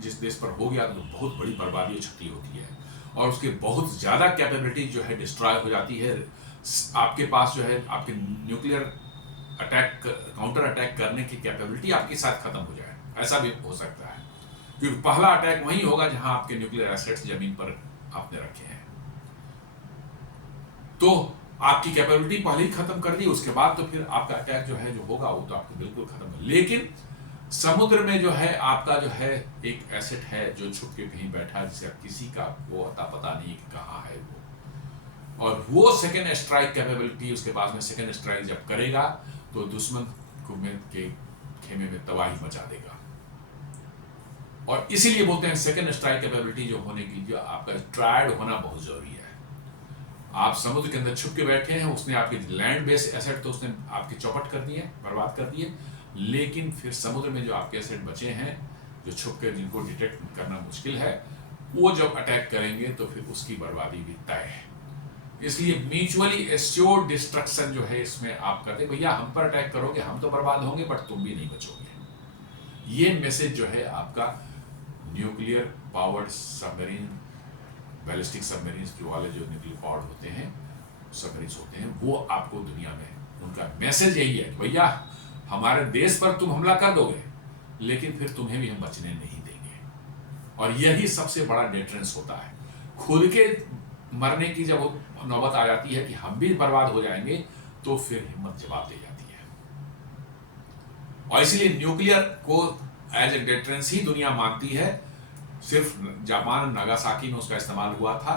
जिस देश पर हो गया तो बहुत बड़ी बर्बादी और क्षति होती है और उसके बहुत ज्यादा कैपेबिलिटी जो है डिस्ट्रॉय हो जाती है। आपके पास जो है आपके न्यूक्लियर अटैक काउंटर अटैक करने की कैपेबिलिटी आपके साथ खत्म हो जाए, ऐसा भी हो सकता है, क्योंकि पहला अटैक वही होगा जहां आपके न्यूक्लियर एसेट्स जमीन पर आपने रखे हैं। तो आपकी कैपेबिलिटी पहले ही खत्म कर दी, उसके बाद तो फिर आपका अटैक जो है जो होगा वो तो आपको बिल्कुल खत्म है। लेकिन समुद्र में जो है आपका जो है एक एसेट है जो छुप के कहीं बैठा है, जिसका किसी का वो अता पता नहीं कि कहाँ है वो, और वो सेकेंड स्ट्राइक कैपेबिलिटी उसके पास में सेकेंड स्ट्राइक जब करेगा तो दुश्मन को के खेमे में तबाही मचा देगा। और इसीलिए बोलते हैं सेकेंड स्ट्राइक कैपेबिलिटी जो होने की, जो आपका ट्रायड होना बहुत जरूरी है। आप समुद्र के अंदर छुप के बैठे हैं, उसने आपके लैंड बेस्ड एसेट तो उसने आपके चौपट कर दिए, बर्बाद कर दिए, लेकिन फिर समुद्र में जो आपके एसेट बचे हैं, जो छुप कर जिनको डिटेक्ट करना मुश्किल है, वो जब अटैक करेंगे तो फिर उसकी बर्बादी भी तय है। इसलिए म्यूचुअली एश्योर्ड डिस्ट्रक्शन जो है इसमें आप करते, भैया हम पर अटैक करोगे हम तो बर्बाद होंगे बट तुम भी नहीं बचोगे। ये मैसेज जो है आपका nuclear powered submarine, ballistic submarine जो वाले जो न्यूक्लियर पावर्ड होते हैं सबमरीन्स होते हैं, वो आपको दुनिया में उनका मैसेज यही है कि भैया हमारे देश पर तुम हमला कर दोगे लेकिन फिर तुम्हें भी हम बचने नहीं देंगे। और यही सबसे बड़ा डेटरेंस होता है। खुद के मरने की जब नौबत आ जाती है कि हम भी बर्बाद हो जाएंगे तो फिर हिम्मत जवाब दे जाती है। और इसलिए न्यूक्लियर को एज ए डेटरेंस ही दुनिया मानती है। सिर्फ जापान नागासाकी में उसका इस्तेमाल हुआ था,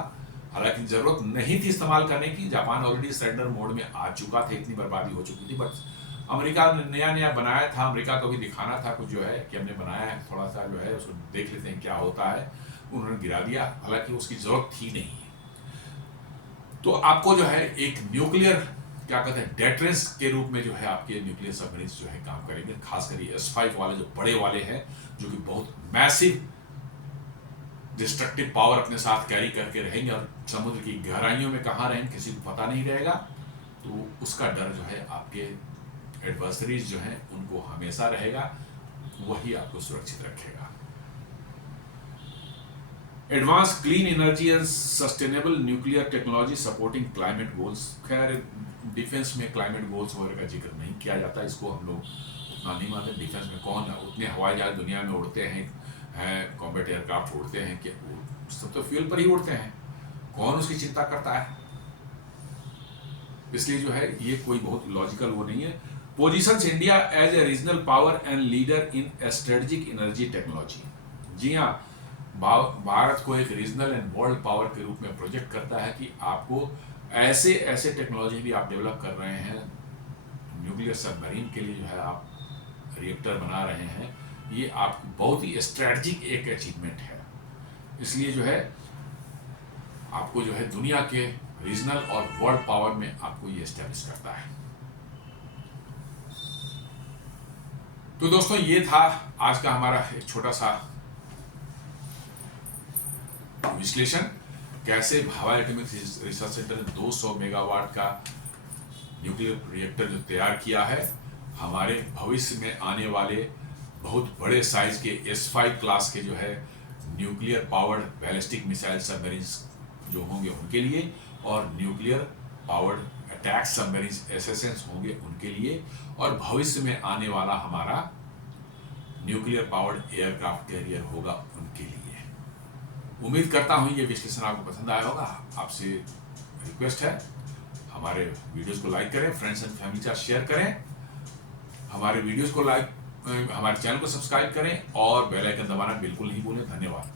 हालांकि जरूरत नहीं थी इस्तेमाल करने की, जापान ऑलरेडी सरेंडर मोड में आ चुका था, इतनी बर्बादी हो चुकी थी। बट अमेरिका ने नया नया बनाया था, अमेरिका को भी दिखाना था कुछ जो है कि हमने बनाया है, थोड़ा सा जो है उसको देख लेते हैं क्या होता है, उन्होंने गिरा दिया, हालांकि उसकी जरूरत थी नहीं। तो आपको जो है एक न्यूक्लियर क्या कहते हैं डेटरेंस के रूप में जो है आपके न्यूक्लियर सबमरीन्स जो है काम करेंगे। खासकर ये S5 वाले जो बड़े वाले हैं, जो कि बहुत मैसिव डिस्ट्रक्टिव पावर अपने साथ कैरी करके रहेंगे और समुद्र की गहराइयों में कहाँ रहेंगे किसी को पता नहीं रहेगा। तो उसका डर जो है आपके एडवर्सरीज जो हैं उनको हमेशा रहेगा, वही आपको सुरक्षित रखेगा। Advance clean energy and sustainable nuclear technology supporting climate goals. खैर डिफेंस में क्लाइमेट गोल्स वगैरह का जिक्र नहीं किया जाता, इसको हम लोग उतना नहीं मानते। डिफेंस में कौन उतने हवाई जहाज दुनिया में उड़ते हैं, कॉम्बैट एयरक्राफ्ट उड़ते हैं कि सब तो फ्यूल पर ही उड़ते हैं, कौन उसकी चिंता करता है। इसलिए जो है ये कोई बहुत लॉजिकल वो नहीं है। Positions India as a regional power and leader in strategic energy technology. जी हाँ, भारत को एक रीजनल एंड वर्ल्ड पावर के रूप में प्रोजेक्ट करता है कि आपको ऐसे ऐसे टेक्नोलॉजी भी आप डेवलप कर रहे हैं, न्यूक्लियर सबमरीन के लिए जो है आप रिएक्टर बना रहे हैं, ये आप बहुत ही स्ट्रेटजिक एक अचीवमेंट है। इसलिए जो है आपको जो है दुनिया के रीजनल और वर्ल्ड पावर में आपको ये एस्टेब्लिश करता है। तो दोस्तों ये था आज का हमारा एक छोटा सा विश्लेषण, कैसे भाभा एटॉमिक रिसर्च सेंटर ने 200 मेगावाट का न्यूक्लियर रिएक्टर जो तैयार किया है, हमारे भविष्य में आने वाले बहुत बड़े साइज के S5 क्लास के जो है nuclear powered ballistic missile submarines जो होंगे उनके लिए, और nuclear powered attack submarines SSNs होंगे उनके लिए, और भविष्य में आने वाला हमारा न्यूक्लियर पावर्ड एयरक्राफ्ट कैरियर होगा उनके लिए। उम्मीद करता हूं ये विश्लेषण आपको पसंद आया होगा। आपसे रिक्वेस्ट है हमारे वीडियोस को लाइक करें, फ्रेंड्स एंड फैमिली के साथ शेयर करें, हमारे वीडियोस को लाइक, हमारे चैनल को सब्सक्राइब करें और बेल आइकन दबाना बिल्कुल नहीं भूलें। धन्यवाद।